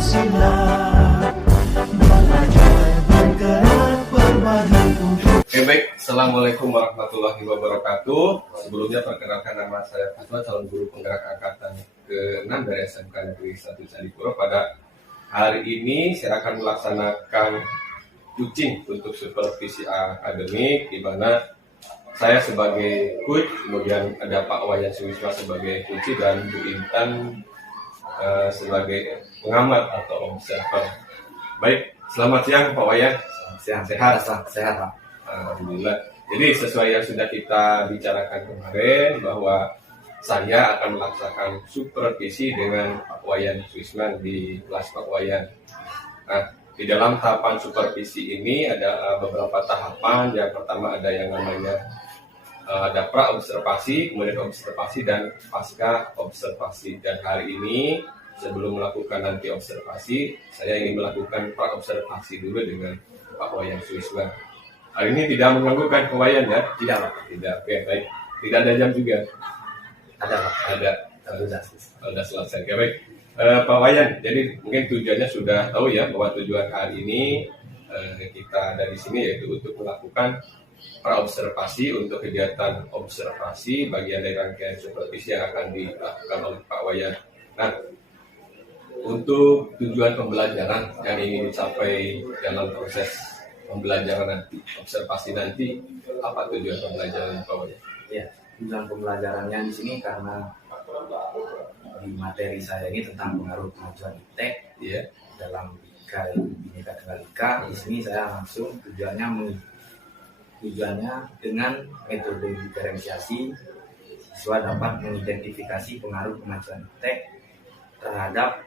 Pancasila, belajar bergerak berbagi untuk. Oke, baik. Assalamualaikum warahmatullahi wabarakatuh. Sebelumnya perkenalkan, nama saya Fatwa, calon guru penggerak angkatan ke-6 dari SMK Negeri 1 Candipuro. Pada hari ini saya akan melaksanakan coaching untuk supervisi akademik, di mana saya sebagai coach, kemudian ada Pak Wayan Suwisma sebagai coach dan Bu Intan sebagai pengamat atau observer. Baik, selamat siang Pak Wayan. Siang, Sehat? sehat Pak. Alhamdulillah. Jadi sesuai yang sudah kita bicarakan kemarin, bahwa saya akan melaksanakan supervisi dengan Pak Wayan Suwisman di kelas Pak Wayan. Nah, di dalam tahapan supervisi ini ada beberapa tahapan. Yang pertama ada yang namanya ada pra observasi, kemudian observasi dan pasca observasi. Dan hari ini sebelum melakukan nanti observasi, saya ingin melakukan pra observasi dulu dengan Pak Wayan Suwisman. Hari ini tidak mengganggukan Pak Wayan ya? Tidak Pak. Tidak. Oke, baik. Tidak ada jam juga? Ada Pak. Ada. Sudah Selesai. Oke, baik. Pak Wayan, jadi mungkin tujuannya sudah tahu ya, bahwa tujuan hari ini kita ada di sini yaitu untuk melakukan praobservasi untuk kegiatan observasi bagian dari rangkaian supervisi yang akan dilakukan oleh Pak Wayan. Nah, untuk tujuan pembelajaran yang ingin dicapai dalam proses pembelajaran nanti, observasi nanti, apa tujuan pembelajaran Pak Wayan? Ya, tujuan pembelajarannya di sini karena di materi saya ini tentang pengaruh kemajuan iptek Ya. dalam Bhinneka Tunggal Ika. Di sini saya langsung tujuannya dengan metode diferensiasi, siswa dapat mengidentifikasi pengaruh kemajuan iptek terhadap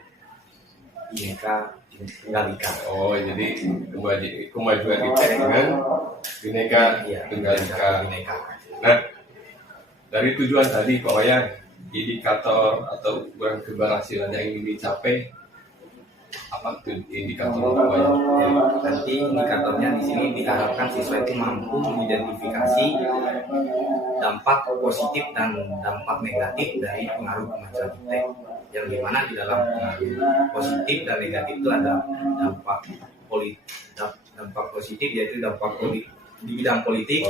Bhinneka Tunggal Ika. Oh, jadi kemajuan iptek dengan Bhinneka Tunggal Ika. Bhinneka. Nah, dari tujuan tadi Pak Wayan, indikator atau ukuran keberhasilan yang ingin dicapai, apa tuh indikator Pak Wayan? Ya, nanti indikatornya di sini diharapkan siswa itu mampu mengidentifikasi dampak positif dan dampak negatif dari pengaruh kemajuan iptek, yang dimana di dalam pengaruh positif dan negatif itu ada dampak positif, yaitu dampak politik di bidang politik,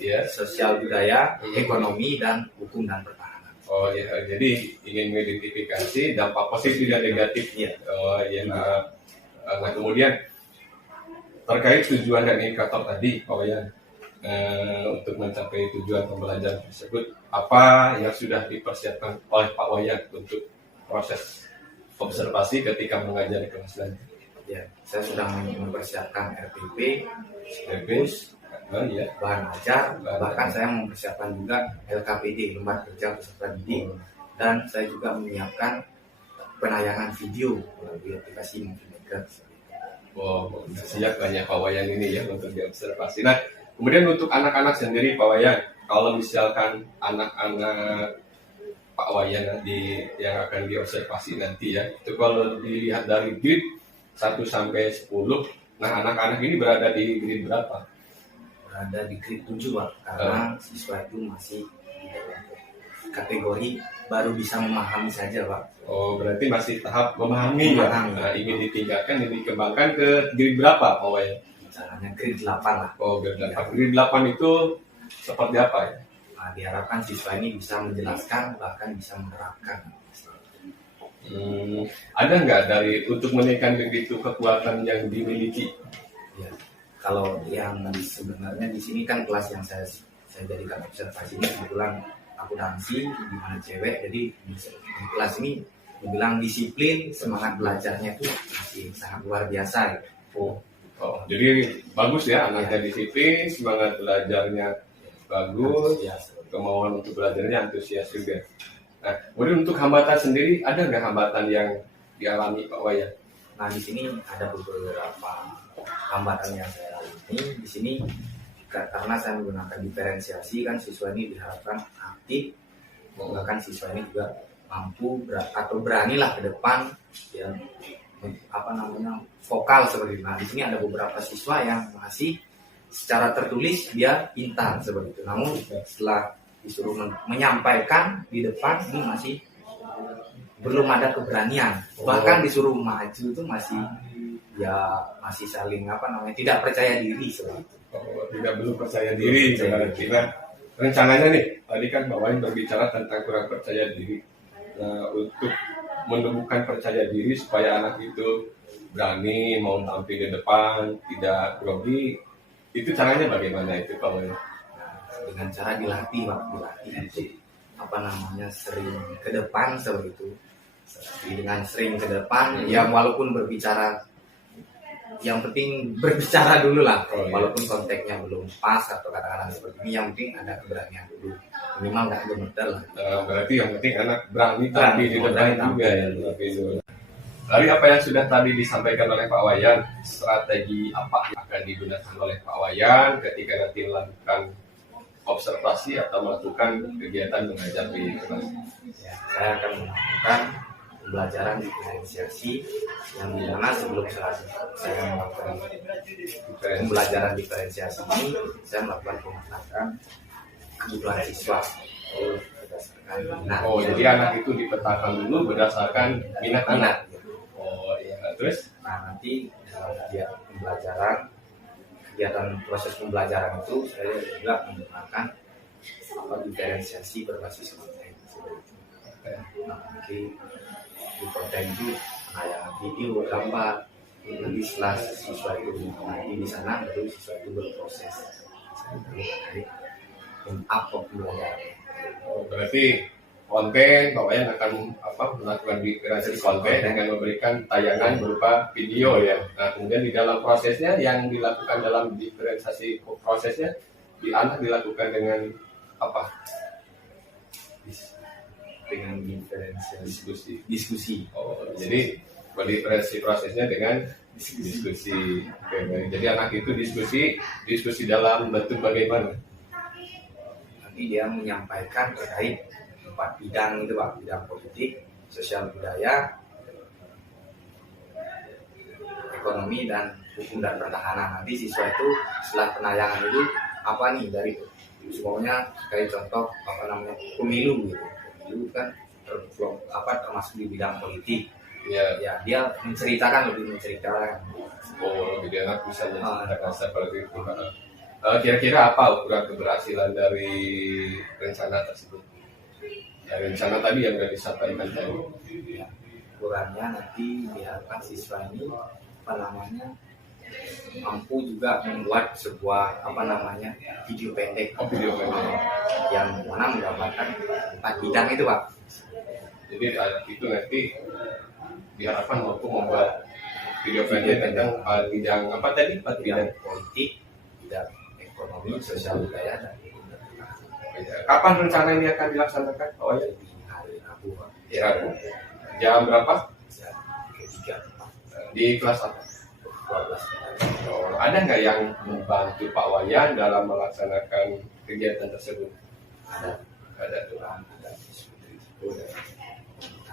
Ya. sosial budaya, ekonomi, dan hukum dan pertahanan. Oh ya, jadi ingin mengidentifikasi dampak positif dan negatif. Ya. Oh ya. Nah, kemudian terkait tujuan dan indikator tadi, Pak Wayan, untuk mencapai tujuan pembelajaran tersebut, apa yang sudah dipersiapkan oleh Pak Wayan untuk proses observasi ketika mengajar di kelas lain? Ya, saya sudah mempersiapkan RPP, Ya. bahan ajar, bahkan saya mempersiapkan juga LKPD, lembar kerja peserta didik, dan saya juga menyiapkan penayangan video melalui aplikasi Multimaker. Wow, siap banyak Pak Wayan ini ya untuk diobservasi. Nah, kemudian untuk anak-anak sendiri Pak Wayan, kalau misalkan anak-anak Pak Wayan yang akan diobservasi nanti ya, itu kalau dilihat dari grade 1 sampai 10, nah anak-anak ini berada di grade berapa? Berada di grade 7 Pak, karena siswa itu masih di dalam kategori baru bisa memahami saja Pak. Oh, berarti masih tahap memahami. Ya? Nah, ingin ditingkatkan, dikembangkan ke grade berapa Pak Wayan? Caranya grade 8 lah. Oh, grade 8. Grade 8 itu seperti apa ya? Nah, diharapkan siswa ini bisa menjelaskan, bahkan bisa menerapkan. Ada nggak untuk menaikkan begitu kekuatan yang dimiliki? Ya, kalau yang sebenarnya di sini kan kelas yang saya jadikan observasi ini kebetulan akuntansi, di mana cewek, jadi di kelas ini dibilang disiplin, semangat belajarnya itu masih sangat luar biasa. Oh, jadi bagus ya, anaknya disiplin, semangat belajarnya bagus, kemauan untuk belajarnya antusias juga. Nah, kemudian untuk hambatan sendiri, ada nggak hambatan yang dialami Pak Wayan? Nah, di sini ada beberapa hambatan yang saya alami. Di sini karena saya menggunakan diferensiasi, kan siswa ini diharapkan aktif, bahkan siswa ini juga mampu atau beranilah ke depan, ya, vokal seperti itu. Nah, di sini ada beberapa siswa yang masih secara tertulis dia pintar seperti itu, namun setelah disuruh menyampaikan di depan ini masih belum ada keberanian, bahkan disuruh maju itu masih saling tidak percaya diri seperti itu. Tidak belum percaya diri berarti. Nah, rencananya nih tadi kan Pak Wayan berbicara tentang kurang percaya diri. Nah, untuk menumbuhkan percaya diri supaya anak itu berani mau tampil di depan, tidak grogi, itu caranya bagaimana itu Pak Wayan? Dengan cara dilatih untuk sering ke depan seperti itu. Dengan sering ke depan, ya walaupun berbicara, yang penting berbicara dulu lah. Walaupun konteksnya belum pas atau kata-kata seperti ini, yang penting ada keberanian dulu. Minimal nggak gemeter lah. Berarti yang penting anak berani tampil di depan juga ya. Dari apa yang sudah tadi disampaikan oleh Pak Wayan, strategi apa yang akan digunakan oleh Pak Wayan ketika nanti melakukan observasi atau melakukan kegiatan mengajar di kelas? Ya, saya akan melakukan pembelajaran diferensiasi yang dimana sebelum saya melakukan pembelajaran diferensiasi ini, saya melakukan pemetakan kebutuhan siswa berdasarkan minat. Jadi anak itu dipetakan dulu berdasarkan minat anak. Terus? Nah, nanti dalam kegiatan proses pembelajaran itu saya juga menggunakan diferensiasi berbasis konten. Nah, mungkin di konten itu penayangan video, gambar. Nanti setelah siswa itu nanti di sana, baru siswa itu berproses upload pembelajaran. Berarti konten Pak Wayan akan melakukan diferensiasi konten dengan memberikan tayangan berupa video ya. Nah, kemudian di dalam prosesnya yang dilakukan dalam diferensiasi prosesnya di anak dilakukan dengan apa? Dengan diferensiasi diskusi. Jadi diferensiasi prosesnya dengan diskusi. Oke, baik. Jadi anak itu diskusi dalam bentuk bagaimana? Nanti dia menyampaikan terkait 4 bidang itu Pak, bidang politik, sosial budaya, ekonomi, dan hukum dan pertahanan. Nanti siswa itu setelah penayangan itu apa nih dari semuanya kayak contoh pemilu gitu. Pemilu kan termasuk di bidang politik. Ya, dia lebih menceritakan. Jadi anak bisa menceritakan seperti itu. Kira-kira apa ukuran keberhasilan dari rencana tersebut? Ya, rencana tadi yang sudah disampaikan tadi. Ya, ukurannya nanti diharapkan siswa ini mampu juga membuat sebuah video pendek. Video pendek yang mana menggambarkan 4 bidang itu Pak. Jadi itu nanti diharapkan mampu membuat video pendek tentang bidang apa tadi? Bidang politik, bidang ekonomi, sosial budaya, dan kapan rencana ini akan dilaksanakan? Di hari Rabu. Rabu. Jam berapa? Jam 3. Di kelas apa? 12. Ada nggak yang membantu Pak Wayan dalam melaksanakan kegiatan tersebut? Ada Tuhan, ada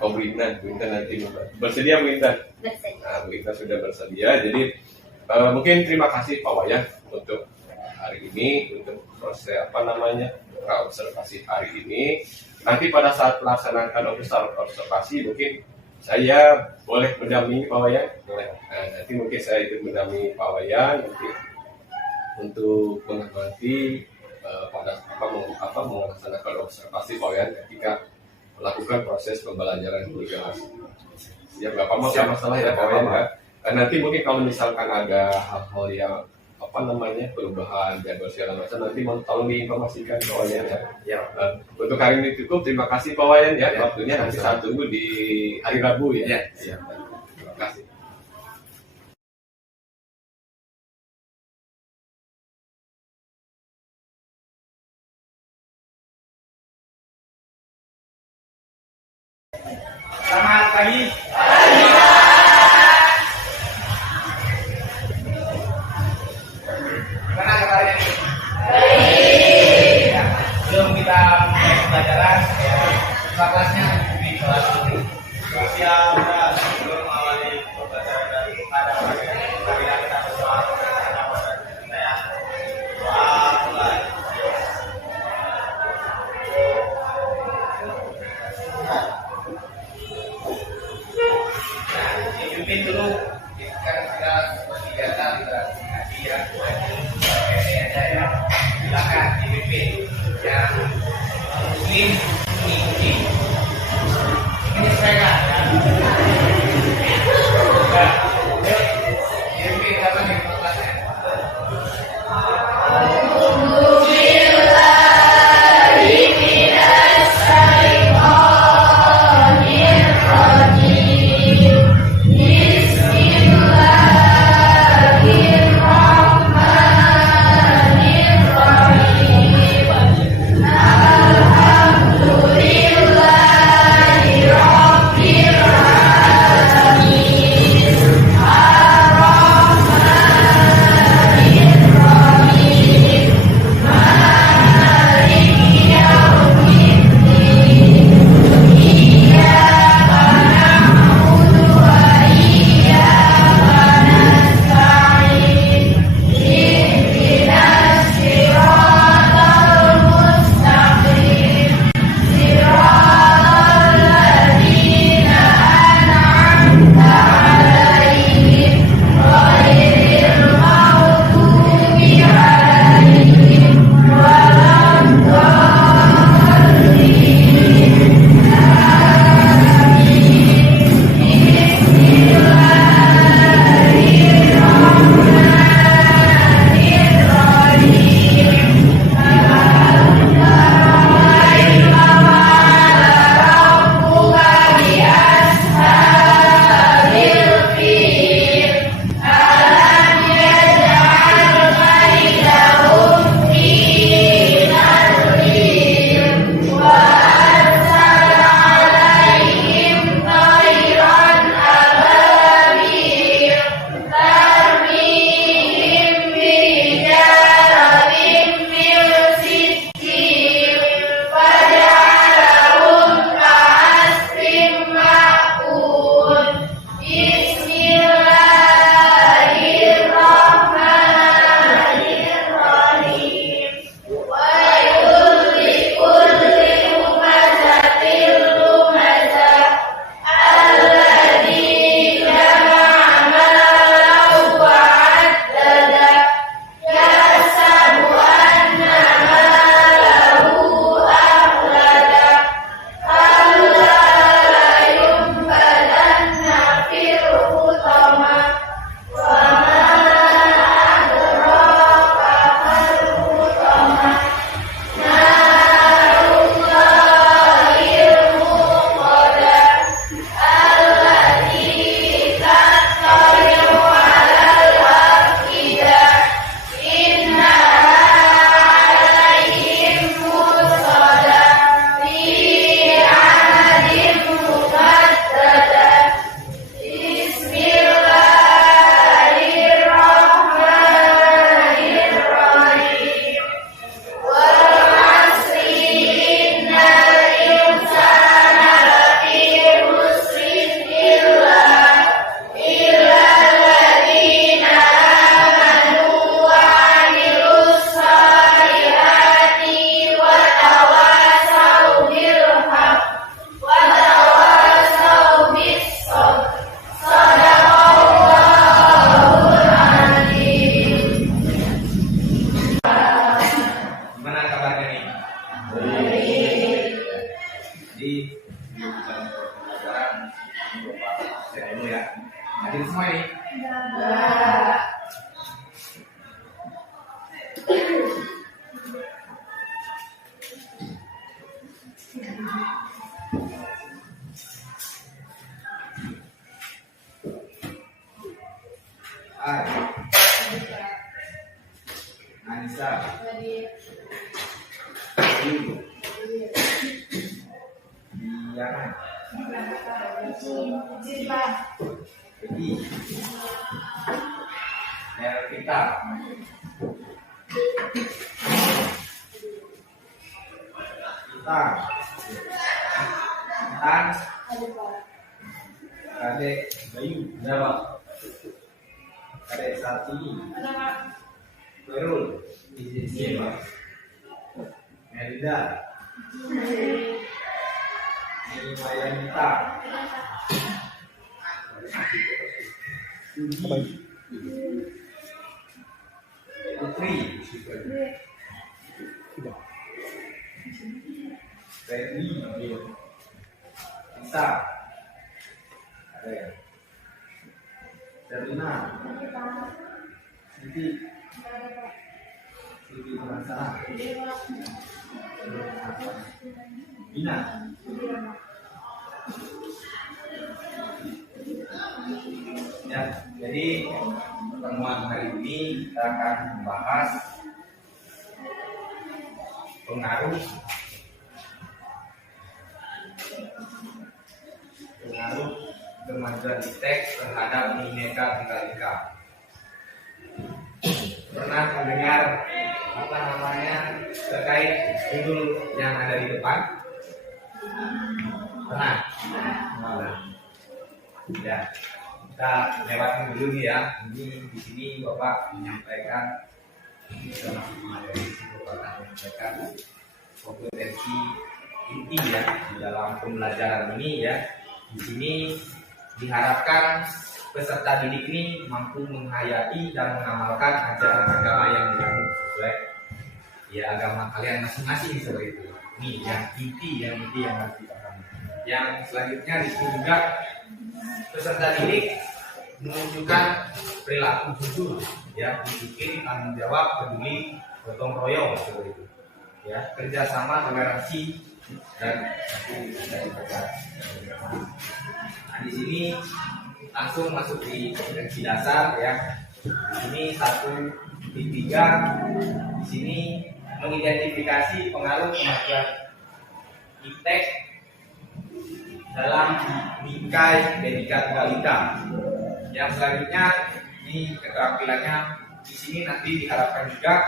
Bu Intan nanti bersedia Bu Intan? Nah, Bu Intan sudah bersedia. Jadi mungkin terima kasih Pak Wayan untuk hari ini, untuk proses observasi hari ini. Nanti pada saat melaksanakan observasi mungkin saya boleh mendampingi Pak Wayan. Nanti mungkin saya ikut mendampingi Pak Wayan untuk mengamati pada melaksanakan observasi Pak Wayan ketika melakukan proses pembelajaran di kelas. Ya nggak apa-apa, masalah ya Pak Wayan ya. Nanti mungkin kalau misalkan ada hal-hal yang perubahan jadwal segala macam, nanti tolong diinformasikan Pak Wayan ya. Untuk hari ini cukup, terima kasih Pak Wayan ya. Waktunya nanti saya tunggu di hari Rabu ya. Terima kasih. Selamat pagi. Gimana kabarnya? Baik. Sebelum kita mulai pembelajaran, kelasnya di kelas ini. Siap, sebelum awali pembelajaran dari pada hari kita berdoa saya doa mulai. dulu kan kita seperti biasa kita ngaji ya. Ini aja ya. Silakan dipimpin yang muslim ini. Ini saya kan. Dipimpin apa nih kelasnya? Hadir semua ini? Anissa, Diana, Peggy, Elvita, Kita, Intan, Kadek Bayu, Kadek Satini, Berul, Merida, Mayanita, Putri, Ferdi, Lisa, ada ya? Serlina, Siti, Siti Pemansara, Bina. Ya, jadi pertemuan hari ini kita akan membahas pengaruh kemajuan iptek terhadap Bhinneka Tunggal Ika. Pernah mendengar apa namanya terkait judul yang ada di depan? Pernah? Ya, kita lewatin dulu nih ya. Ini di sini Bapak menyampaikan kompetensi inti ya di dalam pembelajaran ini ya. Di sini diharapkan peserta didik ini mampu menghayati dan mengamalkan ajaran agama yang dianut sesuai ya agama kalian masing-masing seperti itu. Ini yang inti yang harus dipahami. Yang selanjutnya di sini juga peserta didik menunjukkan perilaku jujur ya, disiplin, tanggung jawab, peduli, gotong royong seperti itu ya, kerjasama, toleransi dan dari negara. Nah di sini langsung masuk di kompetensi dasar ya. Di sini 1.3 di sini mengidentifikasi pengaruh kemajuan iptek dalam bingkai Bhinneka Tunggal Ika. Yang selanjutnya ini keterampilannya di sini nanti diharapkan juga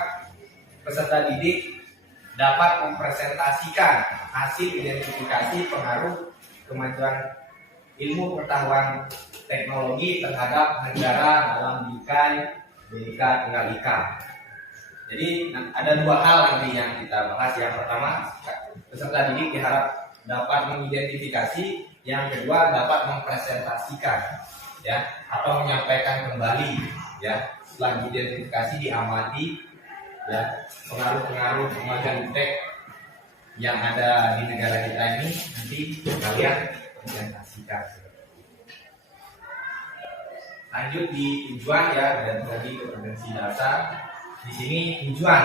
peserta didik dapat mempresentasikan hasil identifikasi pengaruh kemajuan ilmu pengetahuan teknologi terhadap negara dalam bingkai Bhinneka Tunggal Ika. Jadi ada dua hal nanti yang kita bahas. Yang pertama, peserta didik diharap dapat mengidentifikasi, yang kedua dapat mempresentasikan ya atau menyampaikan kembali ya setelah identifikasi diamati ya pengaruh-pengaruh kemajuan iptek yang ada di negara kita ini nanti kalian presentasikan. Lanjut di tujuan ya, dan tadi kompetensi dasar. Di sini tujuan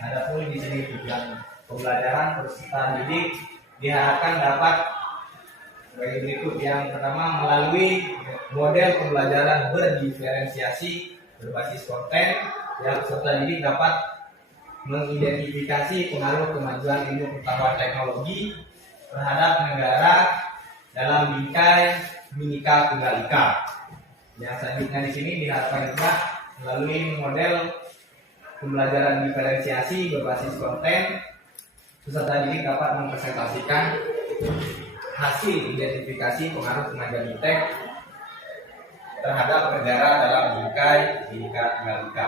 ada pun di sini tujuan pembelajaran peserta didik diharapkan dapat sebagai berikut. Yang pertama, melalui model pembelajaran berdiferensiasi berbasis konten yang peserta didik dapat mengidentifikasi pengaruh kemajuan ilmu pengetahuan teknologi terhadap negara dalam bingkai Bhinneka Tunggal Ika. Yang selanjutnya di sini diharapkan juga melalui model pembelajaran diferensiasi berbasis konten, peserta didik dapat mempresentasikan hasil identifikasi pengaruh kemajuan iptek terhadap negara dalam bingkai Bhinneka Tunggal Ika.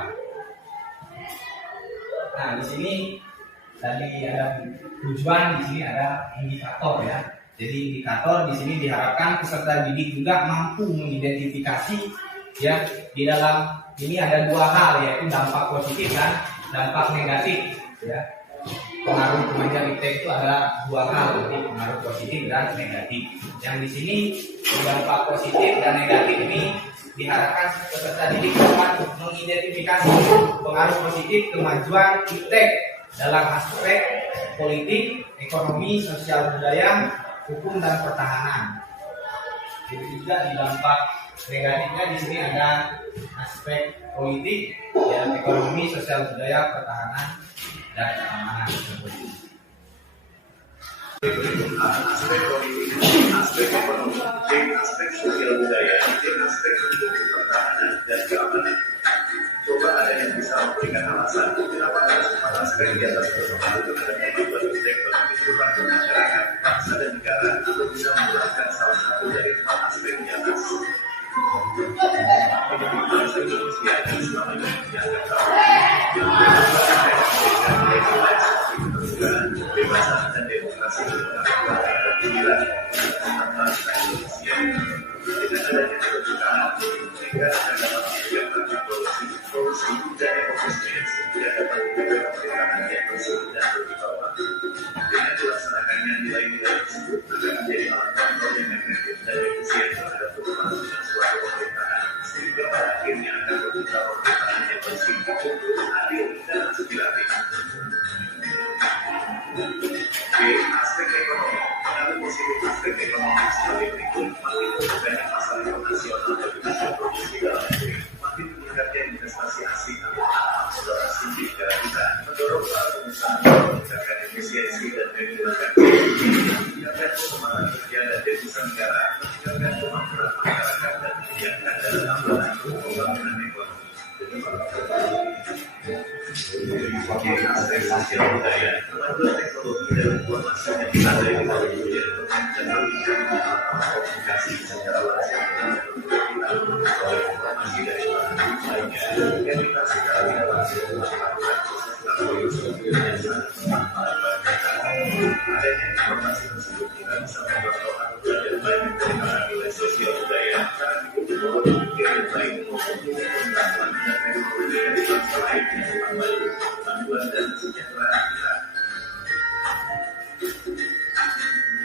Nah, di sini tadi ada tujuan, di sini ada indikator ya. Jadi indikator di sini diharapkan peserta didik juga mampu mengidentifikasi ya di dalam ini ada dua hal, yaitu dampak positif dan dampak negatif ya. Pengaruh kemajuan iptek itu ada dua hal, jadi pengaruh positif dan negatif. Yang di sini dampak positif dan negatif ini diharapkan peserta didik dapat mengidentifikasi pengaruh positif kemajuan iptek dalam aspek politik, ekonomi, sosial budaya, hukum dan pertahanan. Jadi juga di dampak negatifnya di sini ada aspek politik, ya, ekonomi, sosial budaya, pertahanan dan keamanan. Aspek politik, aspek ekonomi, aspek sosial budaya, aspek hukum, pertahanan dan keamanan. Coba ada yang bisa memberikan alasan kenapa harus empat aspek di atas berpengaruh terhadap kemajuan iptek bagi keseluruhan masyarakat, bangsa dan negara, atau bisa menggunakan salah satu dari empat aspek di atas. Bangsa Indonesia yang selama ini dianggap tahu yang kebebasan dan demokrasi merupakan keadilan tentang bangsa Indonesia. Dengan adanya keterbukaan, sehingga akan dapat menciptakan solusi dan ekosistem yang tidak dapat dijaga pemerintahan yang bersih dan berwibawa. Dengan dilaksanakannya nilai-nilai tersebut akan menjadi alat kontrol yang efektif dan efisien terhadap pembangunan suatu pemerintahan, sehingga pada akhirnya akan tercipta pemerintahan yang bersih, adil, dan aspiratif. B. Aspek ekonomi. Pengaruh positif aspek ekonomi sebagai berikut. Makin terbuka pasar internasional bagi hasil produksi dalam negeri, makin meningkatnya investasi asing atau eksplorasi di negara kita, mendorong para pengusaha meningkatkan efisiensi dan menggunakan meningkatkan pengembangan kerja dan devisa negara, meningkatkan kemampuan masyarakat dan menyiapkan dana tambahan untuk pembangunan ekonomi. Sebagai aspek sosial budaya, kemajuan teknologi dan informasi yang ada di dalam dunia dan komunikasi secara langsung oleh informasi dari lainnya yang dikasihkan secara langsung melakukan adanya informasi tersebut kita bisa membantu atau belajar banyak tentang nilai sosial budaya karena dibutuhkan pikiran baik maupun pengetahuan dan teknologi yang bangsa lain yang membantu kemajuan dan kesejahteraan kita.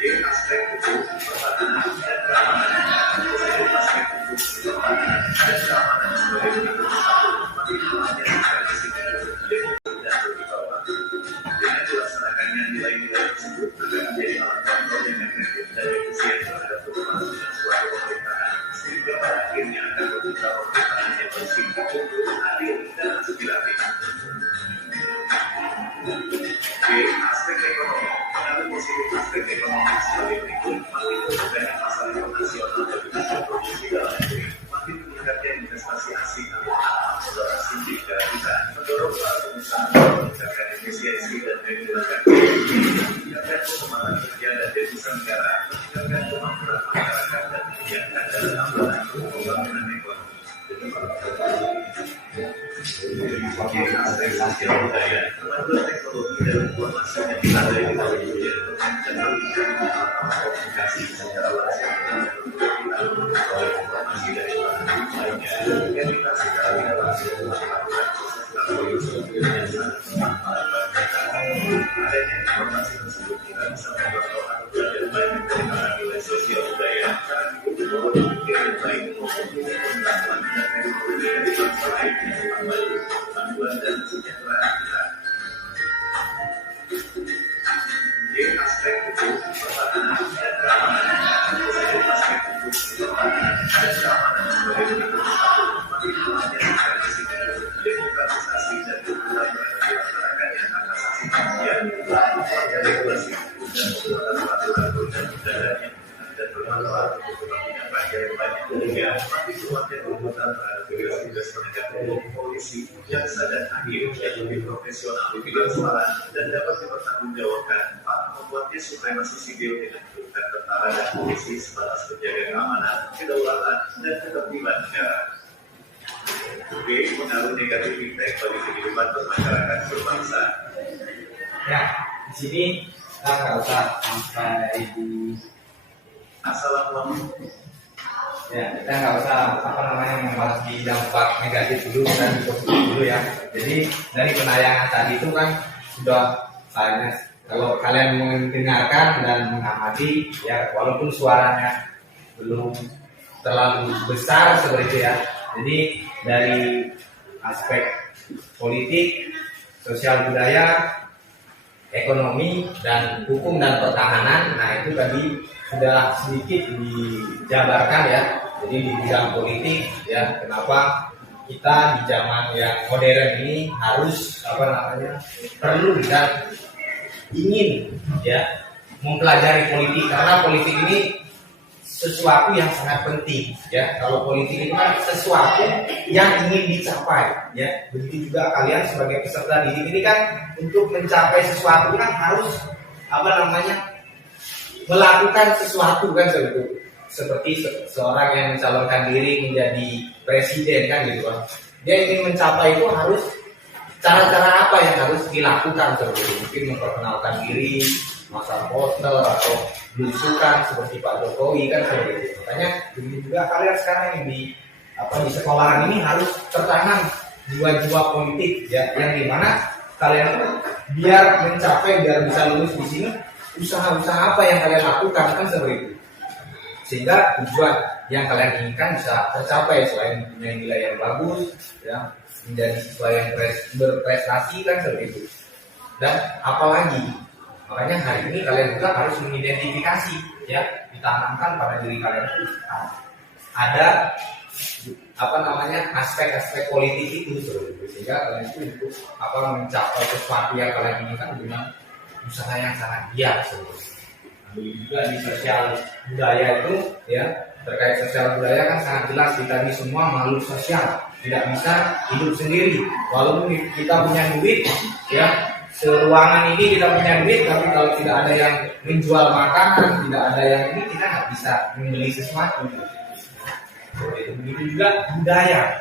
Di aspek hukum, pertahanan, dan keamanan, positif aspek hukum, pertahanan, dan keamanan sebagai berikut. Makin lemahnya negara sipil, demokrasi, dan berwibawa. Dengan dilaksanakannya nilai-nilai tersebut akan menjadi alat kontrol yang efektif dan efisien terhadap pembangunan suatu pemerintahan, sehingga pada akhirnya akan tercipta pemerintahan yang bersih, adil, dan aspiratif. B. Aspek ekonomi. Pengaruh positif aspek ekonomi sebagai berikut. Makin terbuka pasar internasional bagi hasil produksi dalam negeri, makin meningkatnya investasi asing atau eksplorasi di negara kita, mendorong para pengusaha meningkatkan efisiensi dan menggunakan meningkatkan pengembangan kerja dan devisa negara, meningkatkan kemampuan masyarakat dan menyiapkan dana tambahan untuk pembangunan ekonomi. Sebagai aspek sosial budaya, kemajuan teknologi dan informasi yang ada di dalam dunia dan komunikasi secara langsung oleh informasi dari lainnya yang dikasihkan secara langsung melakukan adanya informasi tersebut kita bisa membantu atau belajar banyak tentang nilai sosial budaya karena dibutuhkan pikiran baik maupun pengetahuan dan teknologi yang bangsa lain yang membantu kemajuan dan kesejahteraan kita. Di aspek hukum, pertahanan, dan keamanan, positif aspek hukum, pertahanan, dan keamanan sebagai berikut. Makin lemahnya negara sipil, demokratisasi dan kebebasan masyarakat yang atas asasi manusia, lemahnya regulasi hukum dan pembuatan peraturan perundang-undangan dan bermanfaat untuk kepentingan rakyat yang banyak. Hingga makin kuatnya tuntutan terhadap tugas-tugas penegak hukum, polisi, jaksa dan hakim yang lebih profesional, transparan, dan dapat dipertanggungjawabkan. Membuatnya supremasi sipil dengan menunjukkan tentara dan polisi sebatas penjaga keamanan, kedaulatan, dan ketertiban negara. B. Pengaruh negatif impact bagi kehidupan bermasyarakat berbangsa. Ya, di sini kita nggak usah sampai di Assalamualaikum. ya kita nggak usah membahas di dampak negatif dulu dan positif dulu ya. Jadi dari penayangan tadi itu kan sudah saya kalau kalian mendengarkan dan mengamati ya walaupun suaranya belum terlalu besar seperti itu ya. Jadi dari aspek politik, sosial budaya, ekonomi dan hukum dan pertahanan, nah itu tadi sudah sedikit dijabarkan ya. Jadi di bidang politik ya kenapa kita di zaman yang modern ini harus perlu dan ingin ya mempelajari politik karena politik ini sesuatu yang sangat penting ya. Kalau politik itu kan sesuatu yang ingin dicapai ya. Begitu juga kalian sebagai peserta didik ini kan untuk mencapai sesuatu kan harus melakukan sesuatu kan seperti seorang yang mencalonkan diri menjadi presiden kan gitu kan. Dia ingin mencapai itu harus cara-cara apa yang harus dilakukan seperti itu. Mungkin memperkenalkan diri, masang poster atau belusukan seperti Pak Jokowi kan seperti itu. Makanya begitu juga kalian sekarang yang di di sekolahan ini harus tertanam jiwa-jiwa politik ya, yang dimana kalian biar bisa lulus di sini, usaha-usaha apa yang kalian lakukan kan seperti itu, sehingga tujuan yang kalian inginkan bisa tercapai. Selain punya nilai yang bagus ya, menjadi siswa yang berprestasi kan seperti itu. Dan apalagi makanya hari ini kalian juga harus mengidentifikasi ya, ditanamkan pada diri kalian itu ada aspek-aspek politik itu seperti itu, sehingga kalian itu untuk mencapai sesuatu yang kalian inginkan dengan usaha yang sangat giat seperti itu. Juga di sosial budaya itu ya, terkait sosial budaya kan sangat jelas, kita ini semua makhluk sosial, tidak bisa hidup sendiri. Walaupun kita punya duit ya, seruangan ini kita punya duit, tapi kalau tidak ada yang menjual makanan, tidak ada yang ini, kita nggak bisa membeli sesuatu. Begitu juga budaya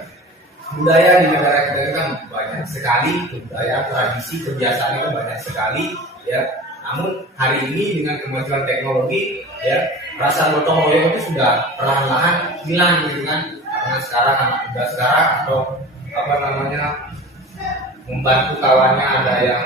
di negara kita itu kan banyak sekali, budaya, tradisi, kebiasaan itu banyak sekali ya. Namun hari ini dengan kemajuan teknologi ya, rasa gotong royong itu sudah perlahan-lahan hilang gitu kan, karena sekarang anak muda sekarang atau membantu kawannya ada yang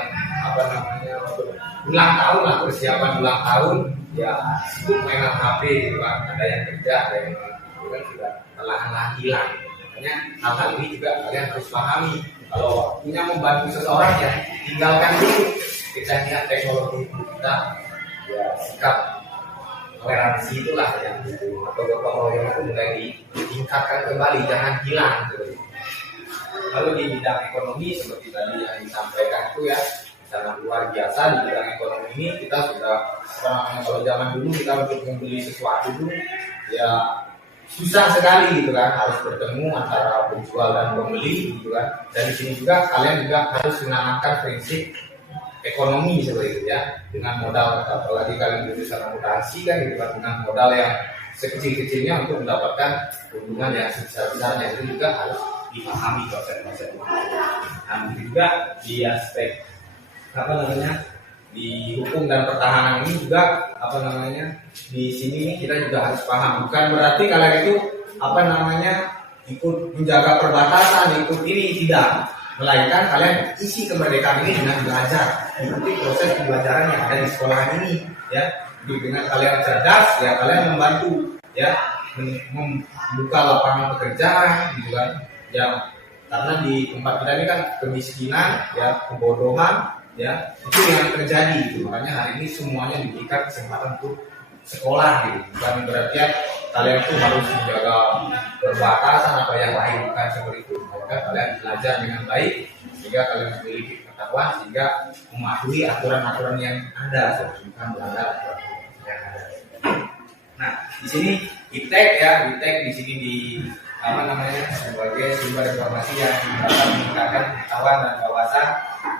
ulang tahun lah, persiapan ulang tahun ya, sibuk mainan HP gitu kan, ada yang kerja, ada yang itu kan sudah perlahan-lahan hilang. Makanya hal-hal ini juga kalian harus pahami, kalau waktunya membantu seseorang ya tinggalkan dulu, kita lihat teknologi kita ya, sikap toleransi itulah yang itu, atau gotong royong itu mulai ditingkatkan kembali, jangan hilang gitu. Lalu di bidang ekonomi seperti tadi yang disampaikan itu ya, sangat luar biasa. Di bidang ekonomi ini kita sudah kalau zaman dulu kita untuk membeli sesuatu dulu ya susah sekali gitu kan, harus bertemu antara penjual dan pembeli gitu kan. Dan di sini juga kalian juga harus menanamkan prinsip ekonomi seperti itu ya, dengan modal, apalagi kalian jurusan akuntansi kan gitu kan, dengan modal yang sekecil-kecilnya untuk mendapatkan keuntungan yang sebesar-besarnya, itu juga harus dipahami konsep-konsep. Nah, juga di aspek di hukum dan pertahanan ini juga di sini kita juga harus paham, bukan berarti kalian itu ikut menjaga perbatasan, ikut ini, tidak, melainkan kalian isi kemerdekaan ini dengan belajar, ikuti proses pembelajaran yang ada di sekolah ini ya. Dengan kalian cerdas ya, kalian membantu ya, membuka lapangan pekerjaan gitu kan ya, karena di tempat kita ini kan kemiskinan ya, kebodohan ya, itu yang terjadi gitu. Makanya hari ini semuanya diberikan kesempatan untuk sekolah gitu, bukan berarti kalian tuh harus menjaga perbatasan atau yang lain, bukan seperti itu. Maka kalian belajar dengan baik sehingga kalian memiliki pengetahuan, sehingga mematuhi aturan-aturan yang ada, bukan melanggar aturan yang ada. Nah, di sini IPTEK ya, IPTEK di sini sebagai sumber informasi yang dapat meningkatkan pengetahuan dan wawasan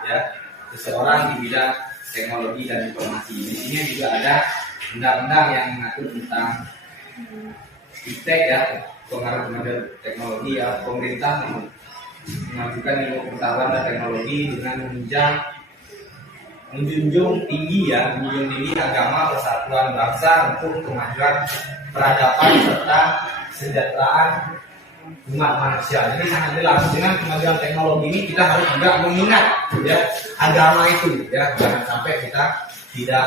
ya seseorang di bidang teknologi dan informasi. Di sini juga ada undang-undang yang mengatur tentang IPTEK ya, pengaruh teknologi ya. Pemerintah mengajukan ilmu pengetahuan dan teknologi dengan menjunjung tinggi agama, persatuan bangsa untuk kemajuan peradaban serta kesejahteraan umat manusia. Jadi sangat jelas, dengan kemajuan teknologi ini kita harus juga mengingat ya agama itu ya, jangan sampai kita tidak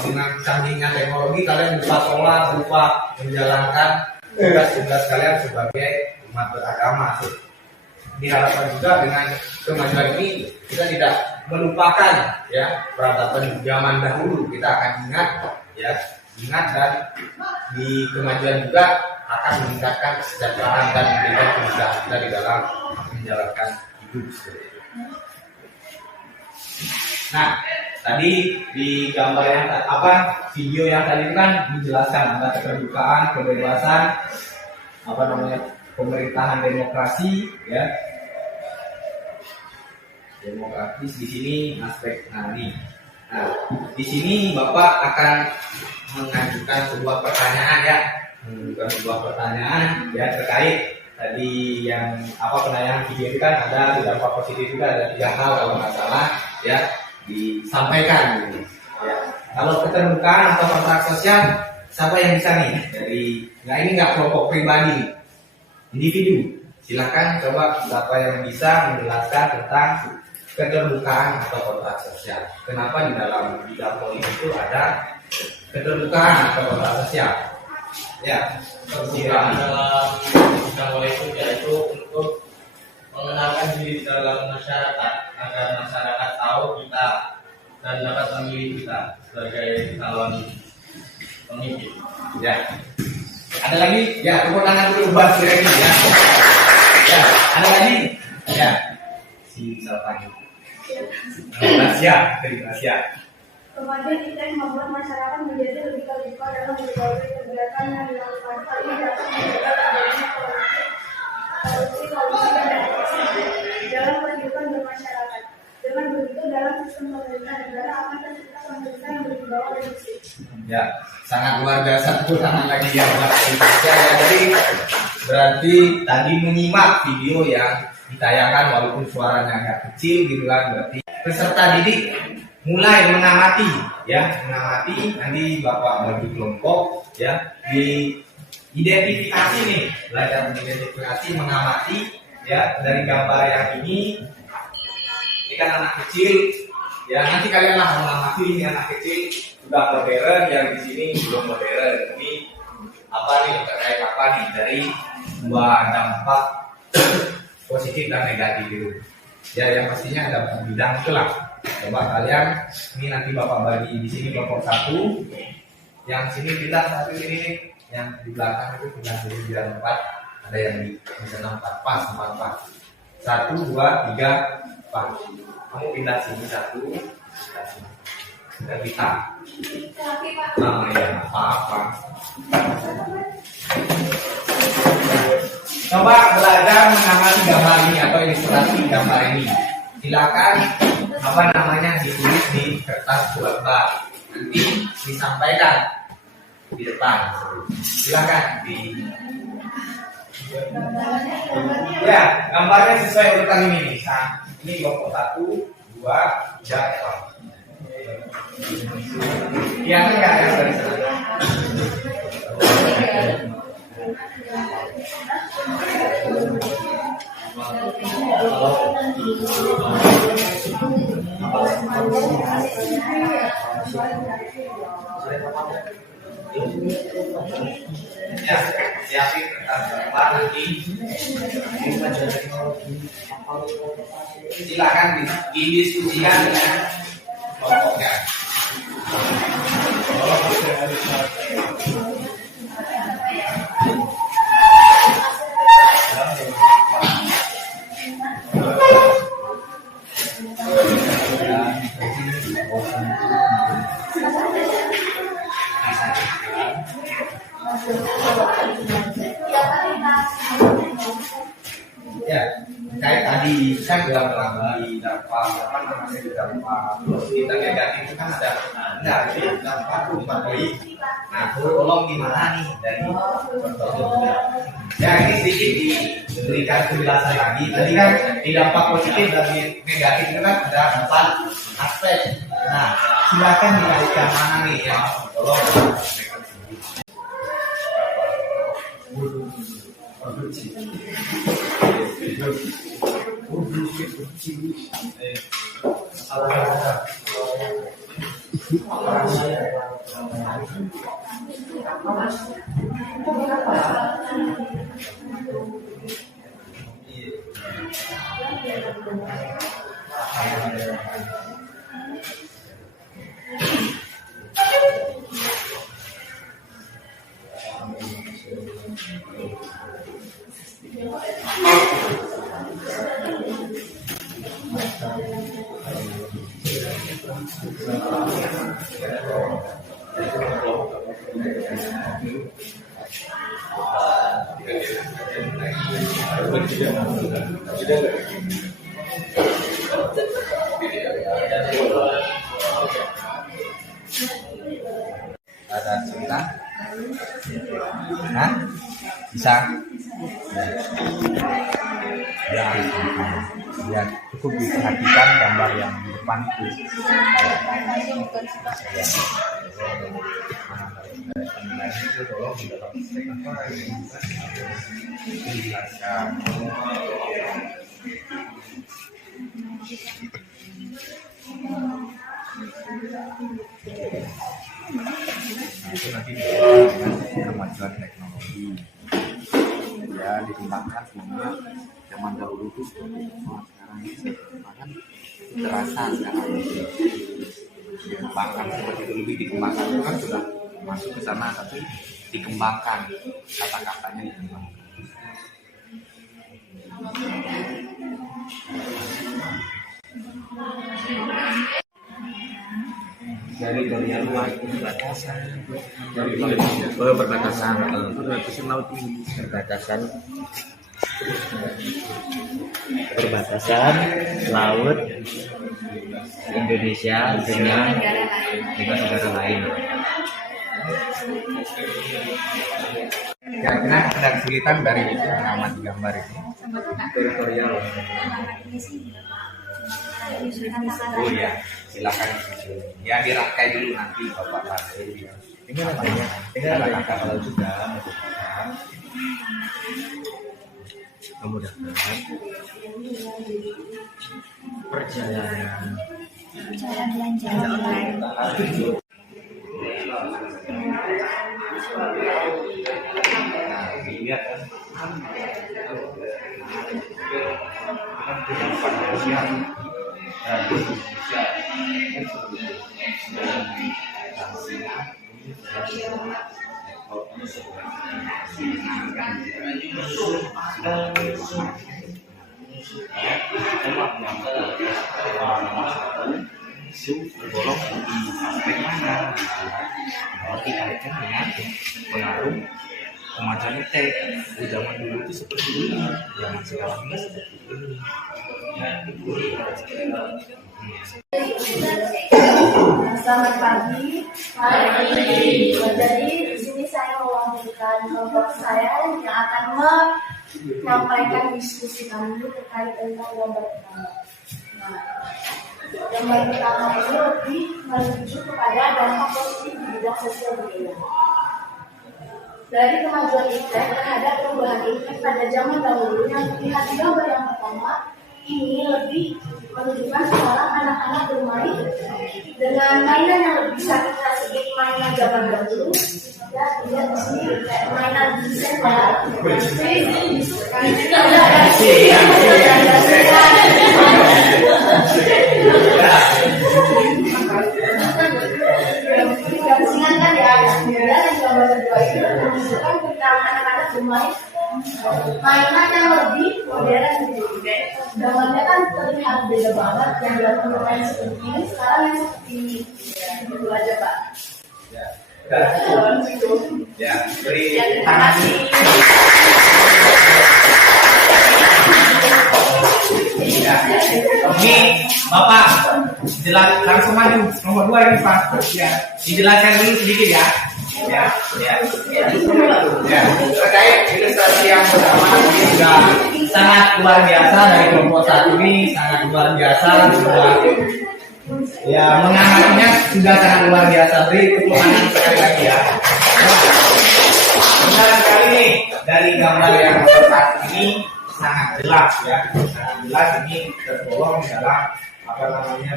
dengan canggihnya teknologi kalian lupa sholat, lupa menjalankan tugas-tugas kalian sebagai umat beragama. Diharapkan juga dengan kemajuan ini kita tidak melupakan ya peradaban zaman dahulu, kita akan ingat dan di kemajuan juga akan meningkatkan kesejahteraan dan memberikan kemudahan kita di dalam menjalankan hidup seperti itu. Nah, tadi di gambar yang video yang tadi kan dijelaskan ada keterbukaan, kebebasan, pemerintahan demokrasi ya. Demokratis di sini aspek ini. Nah, di sini Bapak akan mengajukan sebuah pertanyaan ya terkait tadi yang penayangan video itu kan ada dampak positif juga, ada 3 hal kalau nggak salah ya disampaikan gitu. Ya. Kalau keterbukaan atau kontrak sosial, siapa yang bisa nih ini nggak kelompok pribadi nih. individu. Silakan coba siapa yang bisa menjelaskan tentang keterbukaan atau kontrak sosial. Kenapa di dalam bidang politik itu ada keterbukaan atau kontrak sosial? Ya, Keterbukaan dalam bidang politik yaitu untuk mengenalkan diri dalam masyarakat agar masyarakat tahu kita dan dapat memilih kita sebagai calon pemimpin. ya. Ada lagi? Ya, tepuk tangan dulu buat si Reni ya. Ya, ada lagi? Ya. Si siapa ini? Gracia, Gracia. Kemudian kita membuat masyarakat menjadi lebih terbuka dalam berbagai kegiatan yang dilakukan. Hal ini dapat menjaga adanya korupsi dan demokrasi dalam kehidupan bermasyarakat. Dengan begitu, dalam sistem pemerintahan negara akan tercipta pemerintah yang berwibawa dan bersih. Ya, sangat luar biasa. Tepuk tangan lagi ya buat Gracia. Ya, jadi berarti tadi menyimak video yang ditayangkan walaupun suaranya agak kecil gitu kan, berarti peserta didik mulai mengamati nanti Bapak bagi kelompok ya, di identifikasi nih, belajar mengidentifikasi, mengamati ya dari gambar yang ini kan anak kecil ya, nanti kalian lah mengamati ini anak kecil sudah modern, yang di sini belum modern. Ini apa nih, terkait apa nih dari dua dampak positif dan negatif itu ya, yang pastinya ada bidang itulah. Coba kalian ini nanti Bapak bagi di sini kelompok 1, yang sini pindah satu ini nih, yang di belakang itu pindah jadi biar 4, ada yang di sana 4 pas 4 1 2 3 4. Kamu pindah sini 1 dan kita ya apa coba belajar mengamati gambar ini atau ilustrasi gambar ini. Silakan ditulis di kertas buat-buat, nanti disampaikan di depan. Silakan ya, gambarnya sesuai urutan ini nih. Ini kelompok 1, 2, 3, 4. Iya, enggak ada dari sana. Ya, siapin kertas gambar nanti. Silakan didiskusikan dengan kelompoknya. Ya, kayak tadi kan dalam di dampak positif dan negatif itu kan ada dampak poin. Nah, tolong gimana nih dari contohnya? Ya, ini sedikit diberikan penjelasan lagi. Tadi kan di dampak positif dan negatif itu kan ada 4 aspek. Nah, silakan dikaitkan mana nih ya? Tolong. Ada cerita? Hah? Bisa? Ya, cukup diperhatikan gambar yang di depan itu. Ya. itu tolong di dalam apa yang dijelaskan. Nah, itu nanti dengan kemajuan teknologi ya dikembangkan semuanya. Zaman dahulu itu seperti itu, sekarang ini bahkan terasa sekarang dikembangkan seperti itu, lebih dikembangkan. Itu kan sudah masuk ke sana tapi dikembangkan, kata-katanya dikembangkan. Dari yang luar itu perbatasan, perbatasan laut ini, perbatasan laut Indonesia dengan negara lain. Kira-kira ada kesulitan dari mengamati gambar itu? Teritorial. Oh iya, silakan. Ya dirangkai dulu nanti Bapak Pak. Ini namanya. Tinggal langkah kalau sudah masukkan. Memudahkan perjalanan belanja online. Nah, dilihat kan kehidupan manusia dan Indonesia tergolong di aspek mana dikaitkan dengan pengaruh kemajuan tech. Di zaman dulu itu seperti ini, zaman sekarang ini seperti ini. Selamat pagi. Jadi di sini saya mewakilkan kelompok saya yang akan menyampaikan diskusi kami terkait tentang gambar pertama. Gambar pertama ini lebih menuju kepada dampak positif di bidang sosial budaya. Dari kemajuan internet terhadap perubahan internet pada zaman dahulu yang terlihat di gambar yang pertama ini lebih menunjukkan seorang anak-anak bermain dengan mainan yang lebih bisa kita sebut mainan zaman dahulu. Ya, dilihat di sini kayak mainan desain kan ya. Dan gambar kedua itu menunjukkan tentang anak-anak bermain mainan yang lebih modern gitu. Gambarnya kan terlihat beda banget, yang dulu main seperti ini, sekarang yang seperti ini. Itu aja Pak. Ya, beri Terima kasih. Ya. Ini Bapak jelas langsung maju nomor 2 ini Pak. Ya, dijelaskan dulu sedikit ya. Ya. Terkait ilustrasi yang pertama ini sudah sangat luar biasa dari kelompok satu ini, sangat luar biasa sudah. Ya, mengamatinya sudah sangat luar biasa. Beri tepuk tangan sekali lagi ya. Benar sekali nih dari gambar yang satu ini sangat jelas ya, sangat jelas ini tergolong dalam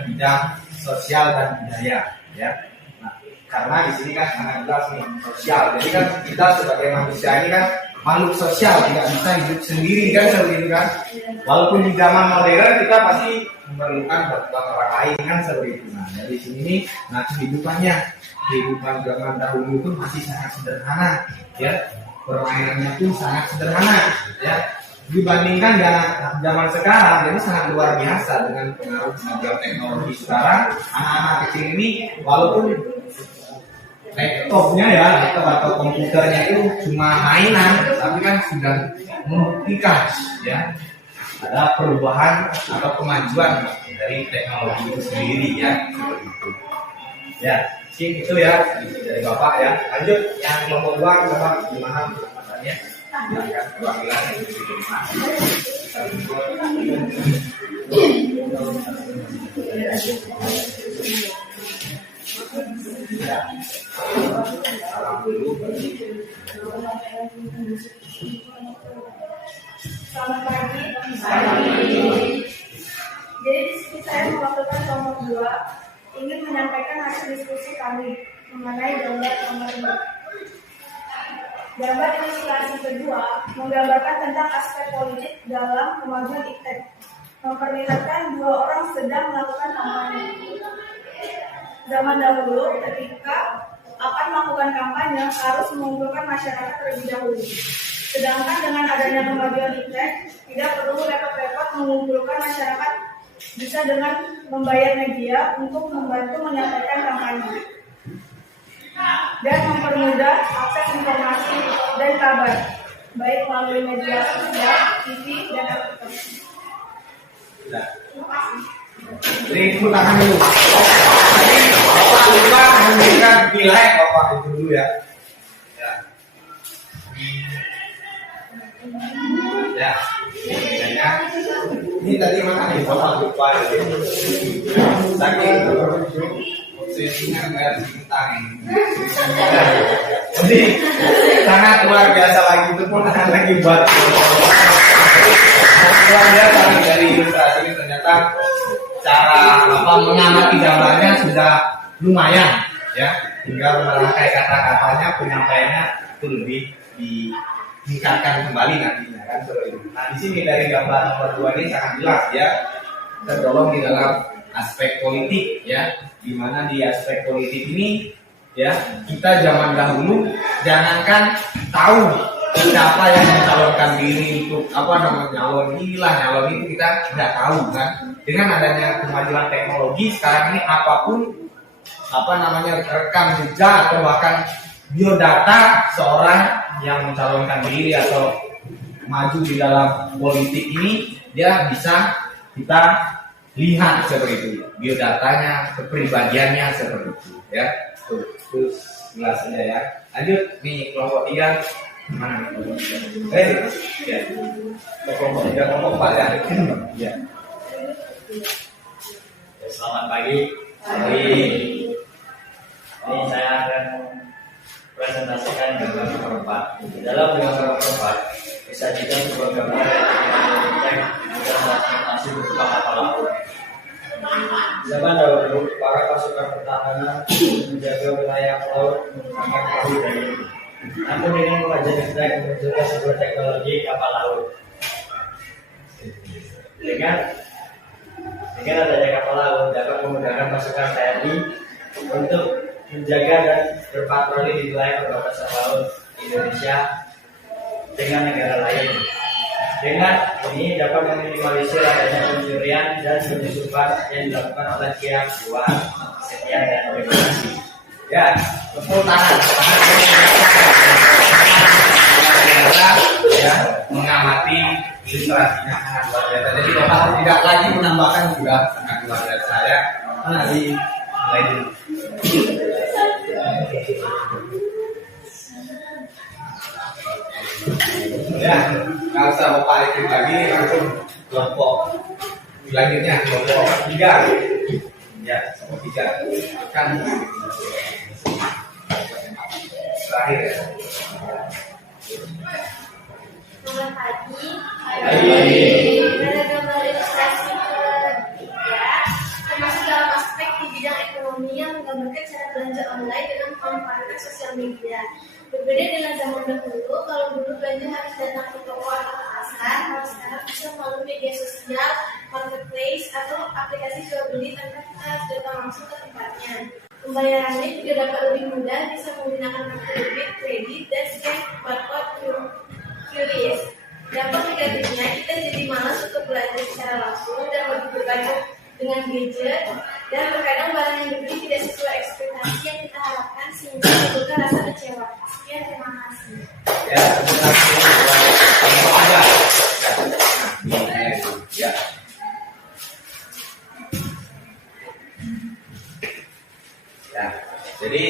bidang sosial dan budaya ya. Nah, karena di sini kan sangat jelas nih sosial. Jadi kan kita sebagai manusia ini kan makhluk sosial, tidak bisa hidup sendiri kan seperti itu kan. Walaupun di zaman modern kita pasti memerlukan bantuan orang lain kan seperti itu. Nah dari sini nih, nah kehidupan zaman dahulu itu masih sangat sederhana ya, permainannya pun sangat sederhana ya. Dibandingkan dengan zaman sekarang, jadi sangat luar biasa dengan pengaruh kemajuan teknologi sekarang. Anak-anak kecil ini walaupun laptopnya ya, atau komputernya itu cuma mainan, tapi kan sudah membuktikan ya ada perubahan atau kemajuan dari teknologi itu sendiri ya, seperti itu. Ya, sih itu ya dari Bapak ya. Lanjut yang kelompok 2, Bapak gimana pendapatnya? Silakan perwakilan yang diterima. Ya. Salam dulu bagi Jadi di sini saya melakukan kelompok 2 ingin menyampaikan hasil diskusi kami mengenai gambar nomor 2. Gambar ilustrasi kedua menggambarkan tentang aspek politik dalam kemajuan iptek, memperlihatkan 2 orang sedang melakukan kampanye. Zaman dahulu, ketika akan melakukan kampanye harus mengumpulkan masyarakat terlebih dahulu. Sedangkan dengan adanya kemajuan iptek, tidak perlu repot-repot mengumpulkan masyarakat, bisa dengan membayar media untuk membantu menyampaikan kampanye dan mempermudah akses informasi dan kabar, baik melalui media sosial, TV, dan aplikasi. Terima kasih. Beri tepuk tangan dulu. Bapak lupa memberikan nilai Bapak itu dulu ya. Ya. Ya. Ini tadi mana nih Bapak lupa ya. Saking posisinya nggak ditentang. Jadi sangat luar biasa lagi itu pun akan lagi buat luar biasa dari ilustrasi ini ternyata cara mengamati gambarnya sudah lumayan ya, tinggal merangkai kata-katanya, penyampaiannya itu lebih ditingkatkan kembali nantinya kan seperti itu. Nah di sini dari gambar nomor 2 ini sangat jelas ya, tergolong di dalam aspek politik ya, dimana di aspek politik ini ya kita zaman dahulu jangankan tahu siapa yang mencalonkan diri untuk nyalon itu kita tidak tahu kan. Dengan adanya kemajuan teknologi sekarang ini apapun rekam jejak atau bahkan biodata seorang yang mencalonkan diri atau maju di dalam politik ini dia bisa kita lihat seperti itu, biodatanya, kepribadiannya seperti itu ya. Terus jelas saja ya. Lanjut nih kelompok 3 mana nih? Ya. Kelompok 3, kelompok 4 ya. Ya. Selamat pagi. Ini saya akan presentasikan gambar nomor 4. Dalam gambar nomor 4 disajikan sebuah gambar yang presentasi berupa kapal laut. Zaman dahulu, para pasukan pertahanan menjaga wilayah laut menggunakan perahu dan ini. Namun dengan kemajuan iptek memunculkan sebuah teknologi kapal laut. Dengan adanya kapal laut dapat memudahkan pasukan TNI untuk menjaga dan berpatroli di wilayah perbatasan laut Indonesia dengan negara lain. Dengan ini dapat meminimalisir adanya pencurian dan penyusupan yang dilakukan oleh pihak luar. Sekian dan terima kasih. Ya, tepuk tangan. Ya, mengamati ilustrasinya sangat luar biasa. Jadi Bapak tidak lagi menambahkan juga sangat luar biasa ya. Nanti mulai dulu. Ya, nggak usah Bapak ikut lagi, langsung kelompok selanjutnya kelompok 3. Ya, kelompok 3 kan terakhir ya. Selamat pagi. Pagi. Pada gambar ilustrasi ketiga, termasuk dalam aspek di bidang ekonomi yang menggambarkan cara belanja online dengan memanfaatkan sosial media. Berbeda dengan zaman dahulu, kalau dulu belanja harus datang ke toko atau ke pasar, kalau sekarang bisa melalui media sosial, marketplace, atau aplikasi jual beli tanpa kita harus datang langsung ke tempatnya. Pembayarannya juga dapat lebih mudah, bisa menggunakan kartu debit, kredit, dan scan barcode QRIS. Dampak negatifnya, kita jadi malas untuk belanja secara langsung dan lebih bergantung dengan gadget, dan terkadang barang yang dibeli tidak sesuai ekspektasi yang kita harapkan sehingga menimbulkan rasa kecewa. Sekian, terima kasih. Ya, terima kasih. Ya. Ya, jadi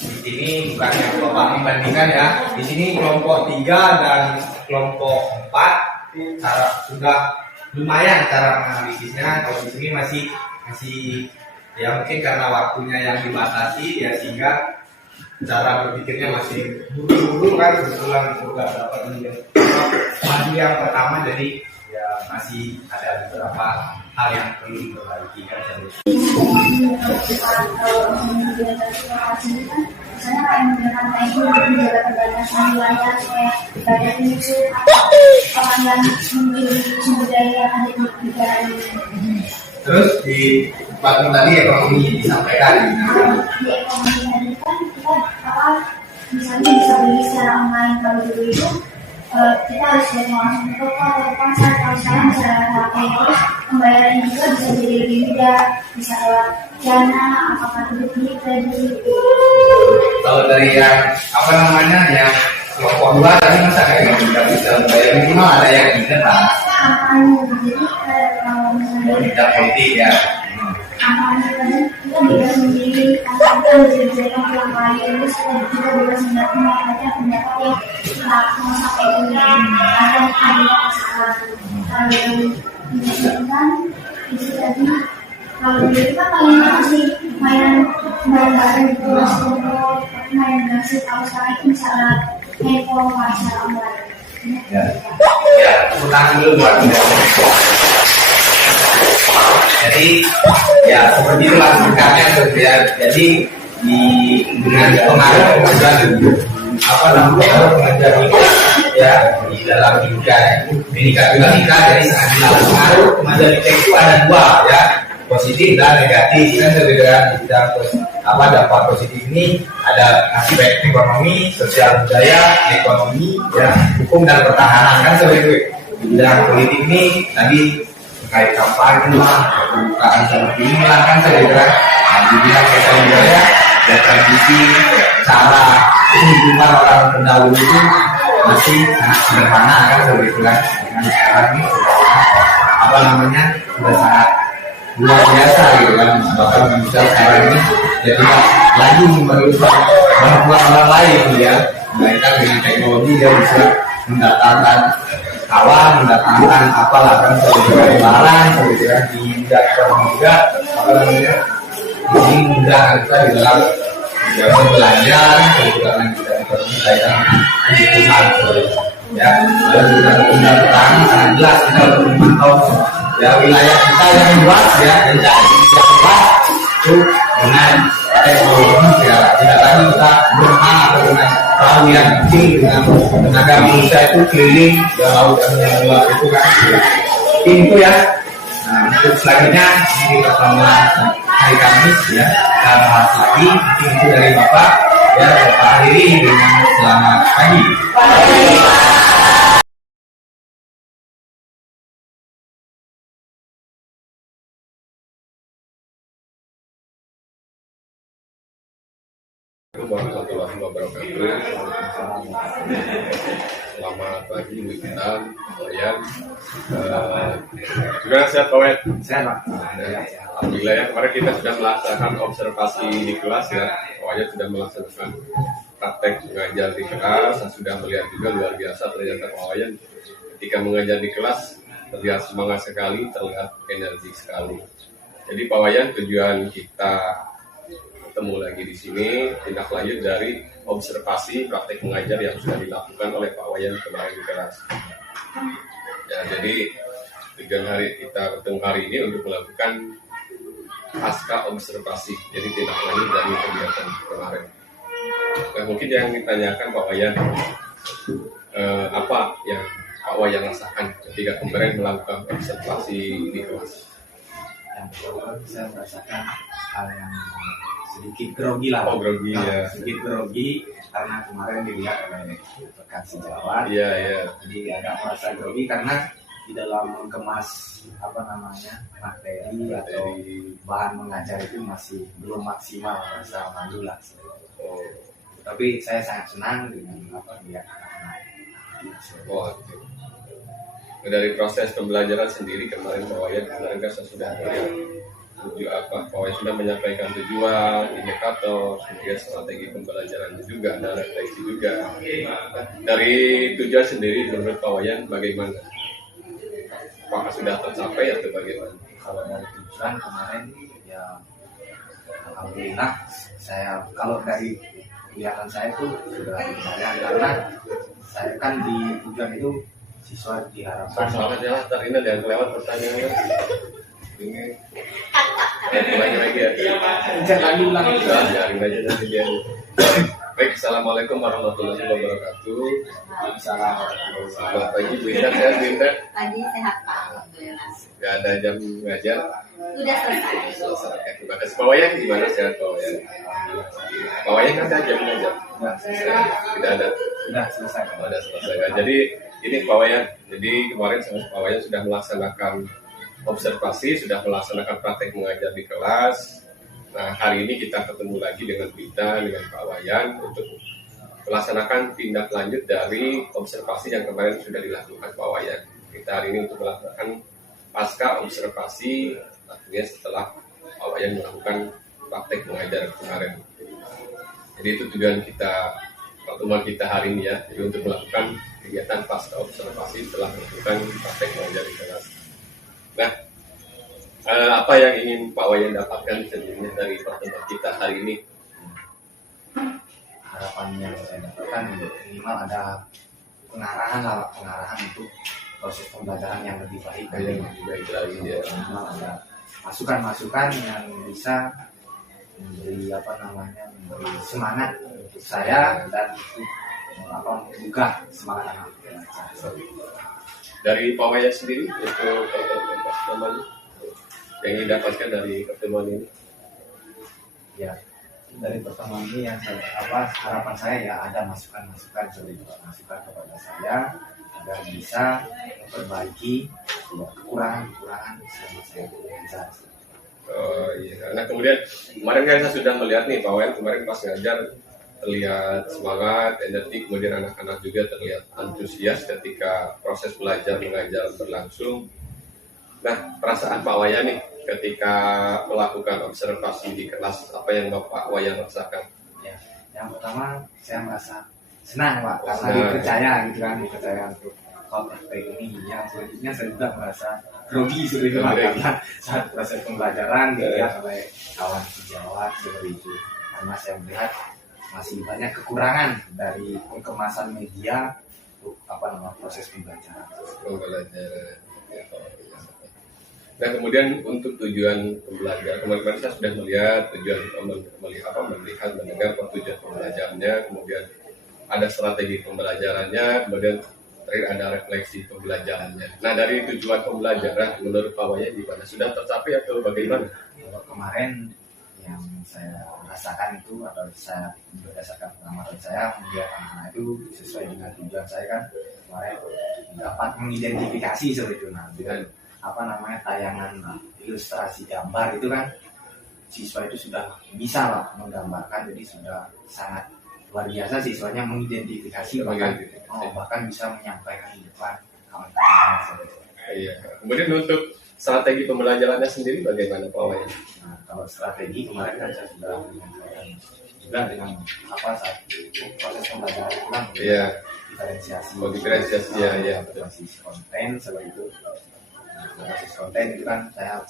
di sini bukan yang Bapak membandingkan ya. Di sini kelompok 3 dan kelompok 4 itu sudah lumayan cara menganalisisnya. Kalau di sini masih ya mungkin karena waktunya yang dibatasi ya, sehingga cara berpikirnya masih buru-buru kan, kebetulan juga dapat maju yang pertama, jadi ya masih ada beberapa hal yang perlu diperbaiki kan. Misalnya kayak menggunakan kain untuk menjaga keterbatasan wilayah supaya badan itu pelanggan memiliki sumber daya yang ada di negara ini. Terus di bagian tadi ekonomi disampaikan. Di ekonomi tadi kan kita misalnya bisa beli secara online. Kalau dulu itu kita harus langsung ke toko atau pasar. Kalau sekarang bisa HP, terus pembayarannya juga bisa jadi lebih mudah, bisa lewat Dana, apakah itu kredit. Kalau dari yang apa namanya yang kelompok dua tadi masa kayak nggak bisa bayar minimal ada yang ingat kan? Jadi kalau misalnya Tidak politik ya. kampanye kita bebas memilih tanpa kita menjadikan orang lain, terus kita bebas menyampaikan pendapat yang kita mau sampaikan akan ada kesalahan. Kalau yang disampaikan itu tadi kalau dulu kan mainan sih mainan bareng gitu langsung main ngasih tahu sekarang itu misalnya handphone secara online. Ya, ya, utang dulu buat jadi ya seperti itulah singkatnya ya. Jadi di dengan pengaruh pengajar apa namanya pengajar ya di dalam pendidikan jadi sangat jelas pengaruh pengajar itu ada dua ya, positif dan negatif kan sebenarnya. Apa dampak positif ini ada aspek ekonomi, sosial budaya, ekonomi, ya hukum dan pertahanan kan seperti itu. Di bidang politik ini tadi terkait kampanye lah, pembukaan seperti ini lah kan sebenarnya. Nah, di bidang sosial budaya dan tradisi cara kehidupan orang terdahulu itu masih sangat sederhana kan seperti itu kan. Dengan sekarang ini apa namanya sudah sangat luar biasa gitu kan, bahkan bisa sekarang ini ya tidak lagi memerlukan bantuan orang lain ya, melainkan dengan teknologi dia bisa mendatangkan kawan, mendatangkan apalah kan sebagai barang seperti kan di bidang ekonomi juga apa namanya ini mudah kita di dalam jangan belajar seperti kan di bidang ekonomi kaitan kebutuhan ya. Lalu juga undang pertanian sangat jelas kita untuk memantau ya wilayah kita yang luas ya, dan yang luas itu dengan teknologi ya. Tidak lagi kita berenang atau dengan perahu yang kecil dengan tenaga manusia itu keliling ya laut yang luas itu kan. Itu ya. Nah untuk selanjutnya ini pertemuan hari Kamis ya, kita bahas lagi mungkin itu dari Bapak ya. Bapak akhiri dengan selamat pagi. Warahmatullahi wabarakatuh. Selamat pagi Wikitan, Wayan. Gimana sehat Pak Wayan? Sehat Pak. Alhamdulillah ya, kemarin kita sudah melaksanakan observasi di kelas ya. Wayan sudah melaksanakan praktek mengajar di kelas. Saya sudah melihat juga luar biasa ternyata Pak Wayan ketika mengajar di kelas terlihat semangat sekali, terlihat energi sekali. Jadi Pak Wayan, tujuan kita ketemu lagi di sini tindak lanjut dari observasi praktek mengajar yang sudah dilakukan oleh Pak Wayan kemarin di kelas. Ya, jadi tujuan hari kita ketemu hari ini untuk melakukan pasca observasi. Jadi tindak lanjut dari kegiatan kemarin. Nah, mungkin yang ditanyakan Pak Wayan, apa yang Pak Wayan rasakan ketika kemarin melakukan observasi di kelas? Yang pertama saya merasakan hal yang sedikit grogi lah. Oh, grogi ya. Sedikit grogi karena kemarin dilihat oleh rekan sejawat. Iya, iya. Jadi agak merasa grogi karena di dalam mengemas apa namanya materi atau bahan mengajar itu masih belum maksimal, rasa malu lah. Oh. Tapi saya sangat senang dengan apa dia. Oh, oke. Dari proses pembelajaran sendiri kemarin Pak Wayan kemarin kan saya sudah melihat Pak Wayan sudah menyampaikan tujuan, indikator, kemudian strategi pembelajaran juga, dan refleksi juga. Dari tujuan sendiri menurut Pak Wayan bagaimana? Apakah sudah tercapai atau bagaimana? Kalau dari tujuan kemarin ya alhamdulillah saya kalau dari kelihatan saya itu sudah lumayan karena saya kan di tujuan itu siswa diharapkan Selamat ya, ntar ini jangan kelewat pertanyaannya. Ini lagi ya. jangan diulang. Biarin aja nanti dia. Baik, assalamualaikum warahmatullahi wabarakatuh. Selamat pagi, Bu Indah. Sehat, Bu Indah? Pagi sehat Pak, alhamdulillah. Gak ada jam ngajar. Udah selesai. Selesai. Terima kasih. Pak Wayan gimana sehat Pak Wayan? Pak Wayan ada jam ngajar? Tidak ada. Sudah selesai. Oh, sudah selesai. Nah, jadi ini Pak Wayan. Jadi kemarin sama Pak Wayan sudah melaksanakan observasi, sudah melaksanakan praktek mengajar di kelas. Nah, hari ini kita ketemu lagi dengan Bita, dengan Pak Wayan untuk melaksanakan tindak lanjut dari observasi yang kemarin sudah dilakukan Pak Wayan. Kita hari ini untuk melakukan pasca observasi, artinya setelah Pak Wayan melakukan praktek mengajar kemarin. Jadi itu tujuan kita, pertemuan kita hari ini ya, jadi untuk melakukan kegiatan pasca observasi setelah melakukan praktek mengajar di kelas. Nah, apa yang ingin Pak Wayan dapatkan sebenarnya dari pertemuan kita hari ini? Harapan yang saya dapatkan minimal ada pengarahan lah, pengarahan untuk proses pembelajaran yang lebih baik. Yang lebih baik lagi ya. Minimal ada masukan-masukan yang bisa memberi memberi semangat untuk saya dan untuk menggugah semangat anak. Dari Pak Wayan sendiri untuk pertemuan yang ingin dapatkan dari pertemuan ini? Ya, dari pertemuan ini yang harapan saya ya ada masukan-masukan kepada saya agar bisa memperbaiki kekurangan-kekurangan selama saya belajar. Oh iya. Nah kemudian kemarin kan saya sudah melihat nih Pak Wayan kemarin pas ngajar terlihat semangat, energi, kemudian anak-anak juga terlihat antusias ketika proses belajar mengajar berlangsung. Nah perasaan Pak Wayan nih ketika melakukan observasi di kelas, apa yang Bapak Wayan rasakan? Ya, yang pertama saya merasa senang Pak karena Senang. dipercaya untuk praktek ini. Yang selanjutnya saya juga merasa grogi seperti itu Pak, karena saat proses pembelajaran dilihat oleh kawan sejawat seperti itu, karena saya melihat masih banyak kekurangan dari pengemasan media untuk proses pembelajaran. Nah kemudian untuk tujuan pembelajaran, kemarin saya sudah melihat tujuan melihat mendengar tujuan pembelajarannya, kemudian ada strategi pembelajarannya, kemudian terakhir ada refleksi pembelajarannya. Nah dari tujuan pembelajaran menurut Pak Wayan gimana? Sudah tercapai atau bagaimana? Kalau kemarin yang saya rasakan itu atau saya berdasarkan pengamatan saya melihat anak-anak itu sesuai dengan tujuan saya kan kemarin dapat mengidentifikasi seperti itu. Nah dengan tayangan ilustrasi gambar itu kan siswa itu sudah bisa lah menggambarkan, jadi sudah sangat luar biasa siswanya mengidentifikasi bahkan bisa menyampaikan di depan kawan-kawan. Iya. Kemudian untuk strategi pembelajarannya sendiri bagaimana Pak Wayan? Nah, kalau strategi kemarin kan saya sudah menyampaikan juga dengan saat proses pembelajaran itu kan diferensiasi. Diferensiasi ya. Basis konten seperti itu. Basis konten itu kan saya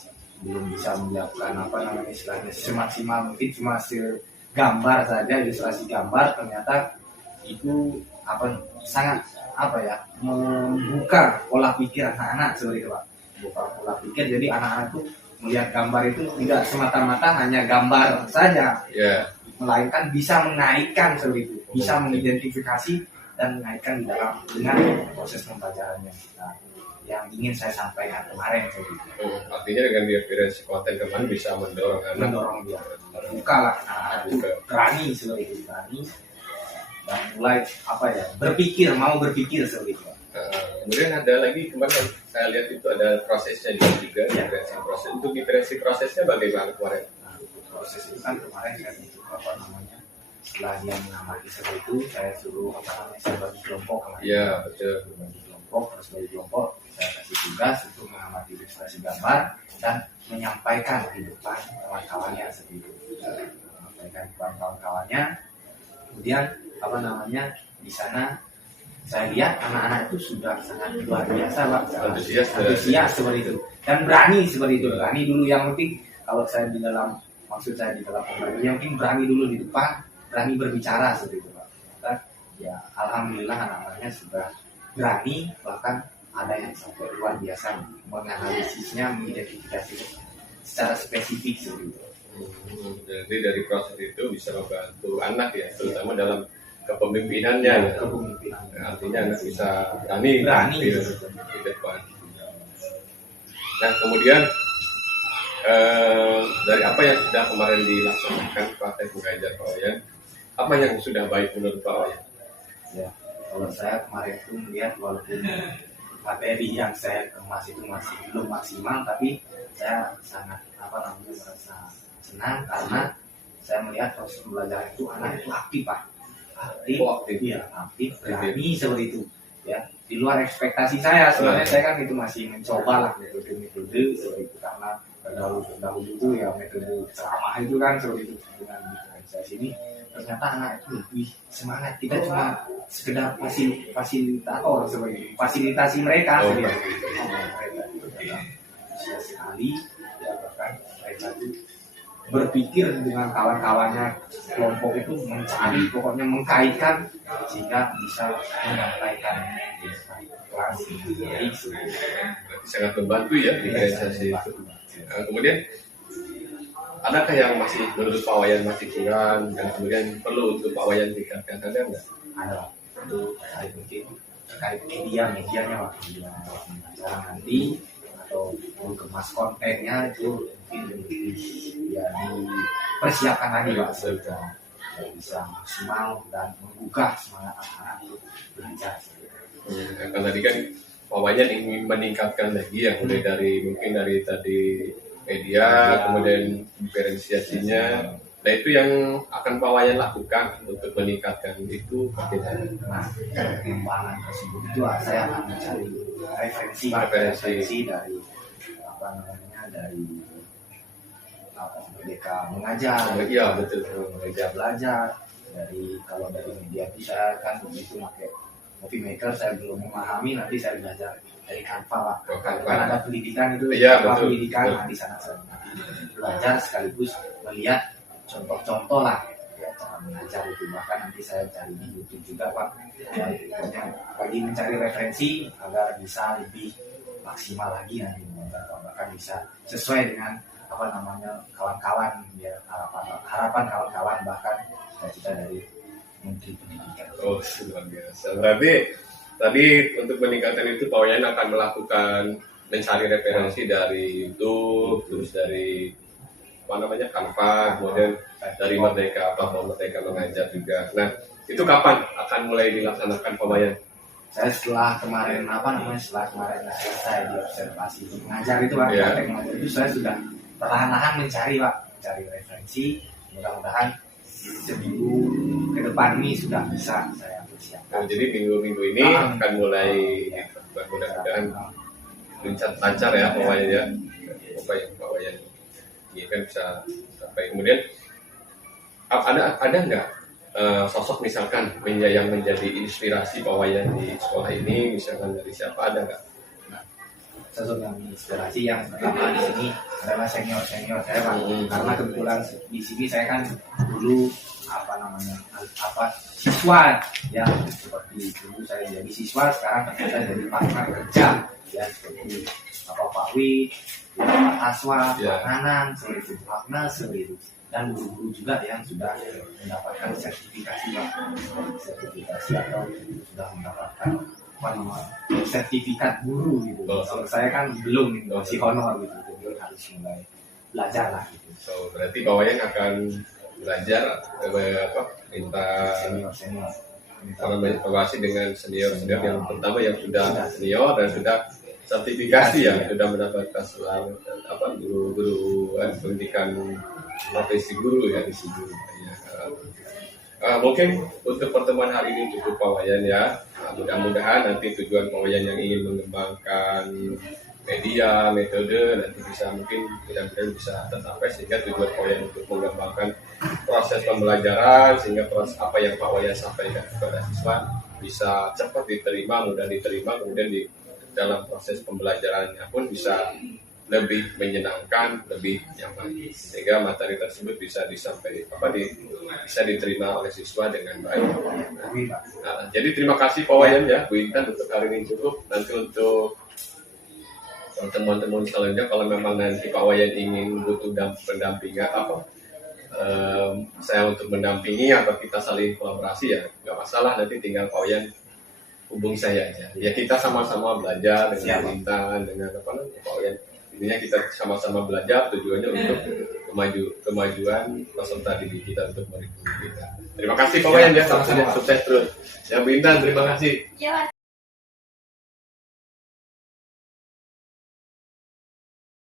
belum bisa menyiapkan istilahnya semaksimal mungkin, cuma hasil gambar saja, ilustrasi gambar, ternyata itu sangat membuka pola pikir anak-anak seperti itu Pak. Buka pola pikir, jadi anak-anak itu melihat gambar itu tidak semata-mata hanya gambar saja, melainkan bisa mengaitkan seperti itu, bisa mengidentifikasi dan mengaitkan di dalam dengan proses pembelajarannya yang ingin saya sampaikan kemarin seperti itu. Artinya dengan diferensi konten kemarin bisa mendorong dia buka lah, berani seperti itu, berani dan mulai mau berpikir seperti itu. Kemudian ada lagi kemarin saya lihat itu ada prosesnya juga diferensi proses. Untuk diferensi prosesnya bagaimana kemarin? Nah, proses itu kan kemarin saya setelah dia mengamati seperti itu saya suruh saya bagi kelompok kemarin. Iya betul. Bagi kelompok, terus bagi kelompok saya kasih tugas untuk mengamati ilustrasi gambar dan menyampaikan di depan kawan-kawannya seperti itu. Menyampaikan depan kawan-kawannya. Kemudian di sana saya lihat anak-anak itu sudah sangat luar biasa Pak, antusias seperti itu dan berani seperti itu. Berani dulu yang penting kalau saya di dalam pembelajaran yang penting berani dulu di depan, berani berbicara seperti itu Pak. Ya alhamdulillah anak-anaknya sudah berani, bahkan ada yang sampai luar biasa menganalisisnya, mengidentifikasi secara spesifik seperti itu. Jadi dari proses itu bisa membantu anak ya, terutama dalam kepemimpinannya. Ya. Kepemimpinan. Artinya anak bisa berani di depan. Nah kemudian dari apa yang sudah kemarin dilaksanakan praktek mengajar Pak Wayan, apa yang sudah baik menurut Pak Wayan? Ya, kalau saya kemarin itu melihat walaupun materi yang saya kemas itu masih belum maksimal, tapi saya sangat merasa senang karena saya melihat proses pembelajaran itu anak itu aktif Pak, aktif, berani seperti itu ya, di luar ekspektasi saya. Sebenarnya saya kan itu masih mencoba lah metode seperti itu, karena dahulu itu ya metode ceramah itu kan seperti itu. Dengan diferensiasi ini ternyata anak itu lebih semangat, kita cuma sekedar fasilitator seperti itu, fasilitasi mereka mereka usia sekali ya, bahkan mereka itu berpikir dengan kawan-kawannya, kelompok itu mencari, pokoknya mengkaitkan sehingga bisa menyampaikan di kelas baik. Sangat membantu ya diferensiasi itu. Nah, kemudian adakah yang masih menurut Pak Wayan masih kurang dan kemudian perlu untuk Pak Wayan tingkatkan, ada nggak? Ada itu mungkin terkait medianya waktu acara nanti atau mengemas kontennya itu mungkin lebih ya dipersiapkan lagi Pak, sehingga bisa maksimal dan menggugah semangat anak-anak untuk belajar. Kan tadi kan Pak Wayan ingin meningkatkan lagi ya, mulai dari mungkin dari tadi media, kemudian diferensiasinya. Nah itu yang akan Pak Wayan lakukan untuk meningkatkan itu bagaimana? Nah, pengembangan tersebut itu saya akan mencari referensi dari dari mereka mengajar, Iya betul, mereka belajar dari, kalau dari media bisa kan begitu pakai movie maker, saya belum memahami, nanti saya belajar dari Canva Pak. Kan ada pendidikan itu, iya, betul, pendidikan. Nah, di sana saya belajar sekaligus melihat contoh-contoh lah ya, cara mengajar itu. Bahkan nanti saya cari di YouTube juga Pak, lagi mencari referensi agar bisa lebih maksimal lagi nanti, bahkan bisa sesuai dengan kawan-kawan ya, harapan kawan-kawan, bahkan kita dari Menteri Pendidikan. Oh luar biasa. Berarti tadi untuk meningkatkan itu Pak Wayan akan melakukan mencari referensi dari YouTube, terus dari Canva, kemudian dari Merdeka Mengajar juga. Nah itu kapan akan mulai dilaksanakan Pak Wayan? Saya setelah kemarin selesai diobservasi mengajar itu Pak, praktek mengajar itu saya sudah perlahan-lahan mencari referensi. Mudah-mudahan seminggu ke depan ini sudah bisa saya persiapkan. Jadi minggu-minggu ini akan mulai, mudah-mudahan lancar ya Pak Wayan ya. Pak Wayan ini kan bisa sampai. Kemudian ada nggak sosok misalkan yang menjadi inspirasi Pak Wayan di sekolah ini, misalkan dari siapa, ada nggak? Sosok yang inspirasi yang pertama di sini adalah senior saya Pak, karena kebetulan di sini saya kan dulu siswa ya, seperti dulu saya jadi siswa, sekarang ternyata jadi partner kerja ya, seperti Pak Wi, Pak Aswa, Pak Nanang, seperti Pak Nas, seperti itu, dan guru-guru juga yang sudah mendapatkan sertifikasi Pak, atau sudah mendapatkan sertifikat guru gitu. Kalau saya kan belum gitu, masih honor gitu, jadi harus mulai belajar lah gitu. So berarti Pak Wayan akan belajar minta Senior. evaluasi dengan senior yang pertama yang sudah senior dan sudah sertifikasi ya, sudah mendapatkan guru pendidikan profesi guru ya. Mungkin untuk pertemuan hari ini cukup Pak Wayan ya. Mudah-mudahan nanti tujuan Pak Wayan yang ingin mengembangkan media, metode nanti bisa mungkin mudah-mudahan bisa tercapai, sehingga tujuan Pak Wayan untuk mengembangkan proses pembelajaran, sehingga proses apa yang Pak Wayan sampaikan kepada siswa bisa cepat diterima, mudah diterima, kemudian di dalam proses pembelajarannya pun bisa lebih menyenangkan, lebih nyaman, sehingga materi tersebut bisa disampaikan bisa diterima oleh siswa dengan baik. Nah, jadi terima kasih Pak Wayan ya, Bu Intan, untuk hari ini cukup. Nanti untuk teman-teman selanjutnya, kalau memang nanti Pak Wayan ingin butuh pendampingan saya untuk mendampingi atau kita saling kolaborasi, ya nggak masalah, nanti tinggal Pak Wayan hubungi saya aja. Ya kita sama-sama belajar dengan Bu Intan, dengan Pak Wayan. Intinya kita sama-sama belajar, tujuannya untuk kemajuan peserta didik kita untuk mereview kita. Terima kasih Pak Wayan ya, sukses terus. Ya Bu Intan, terima kasih. Ya,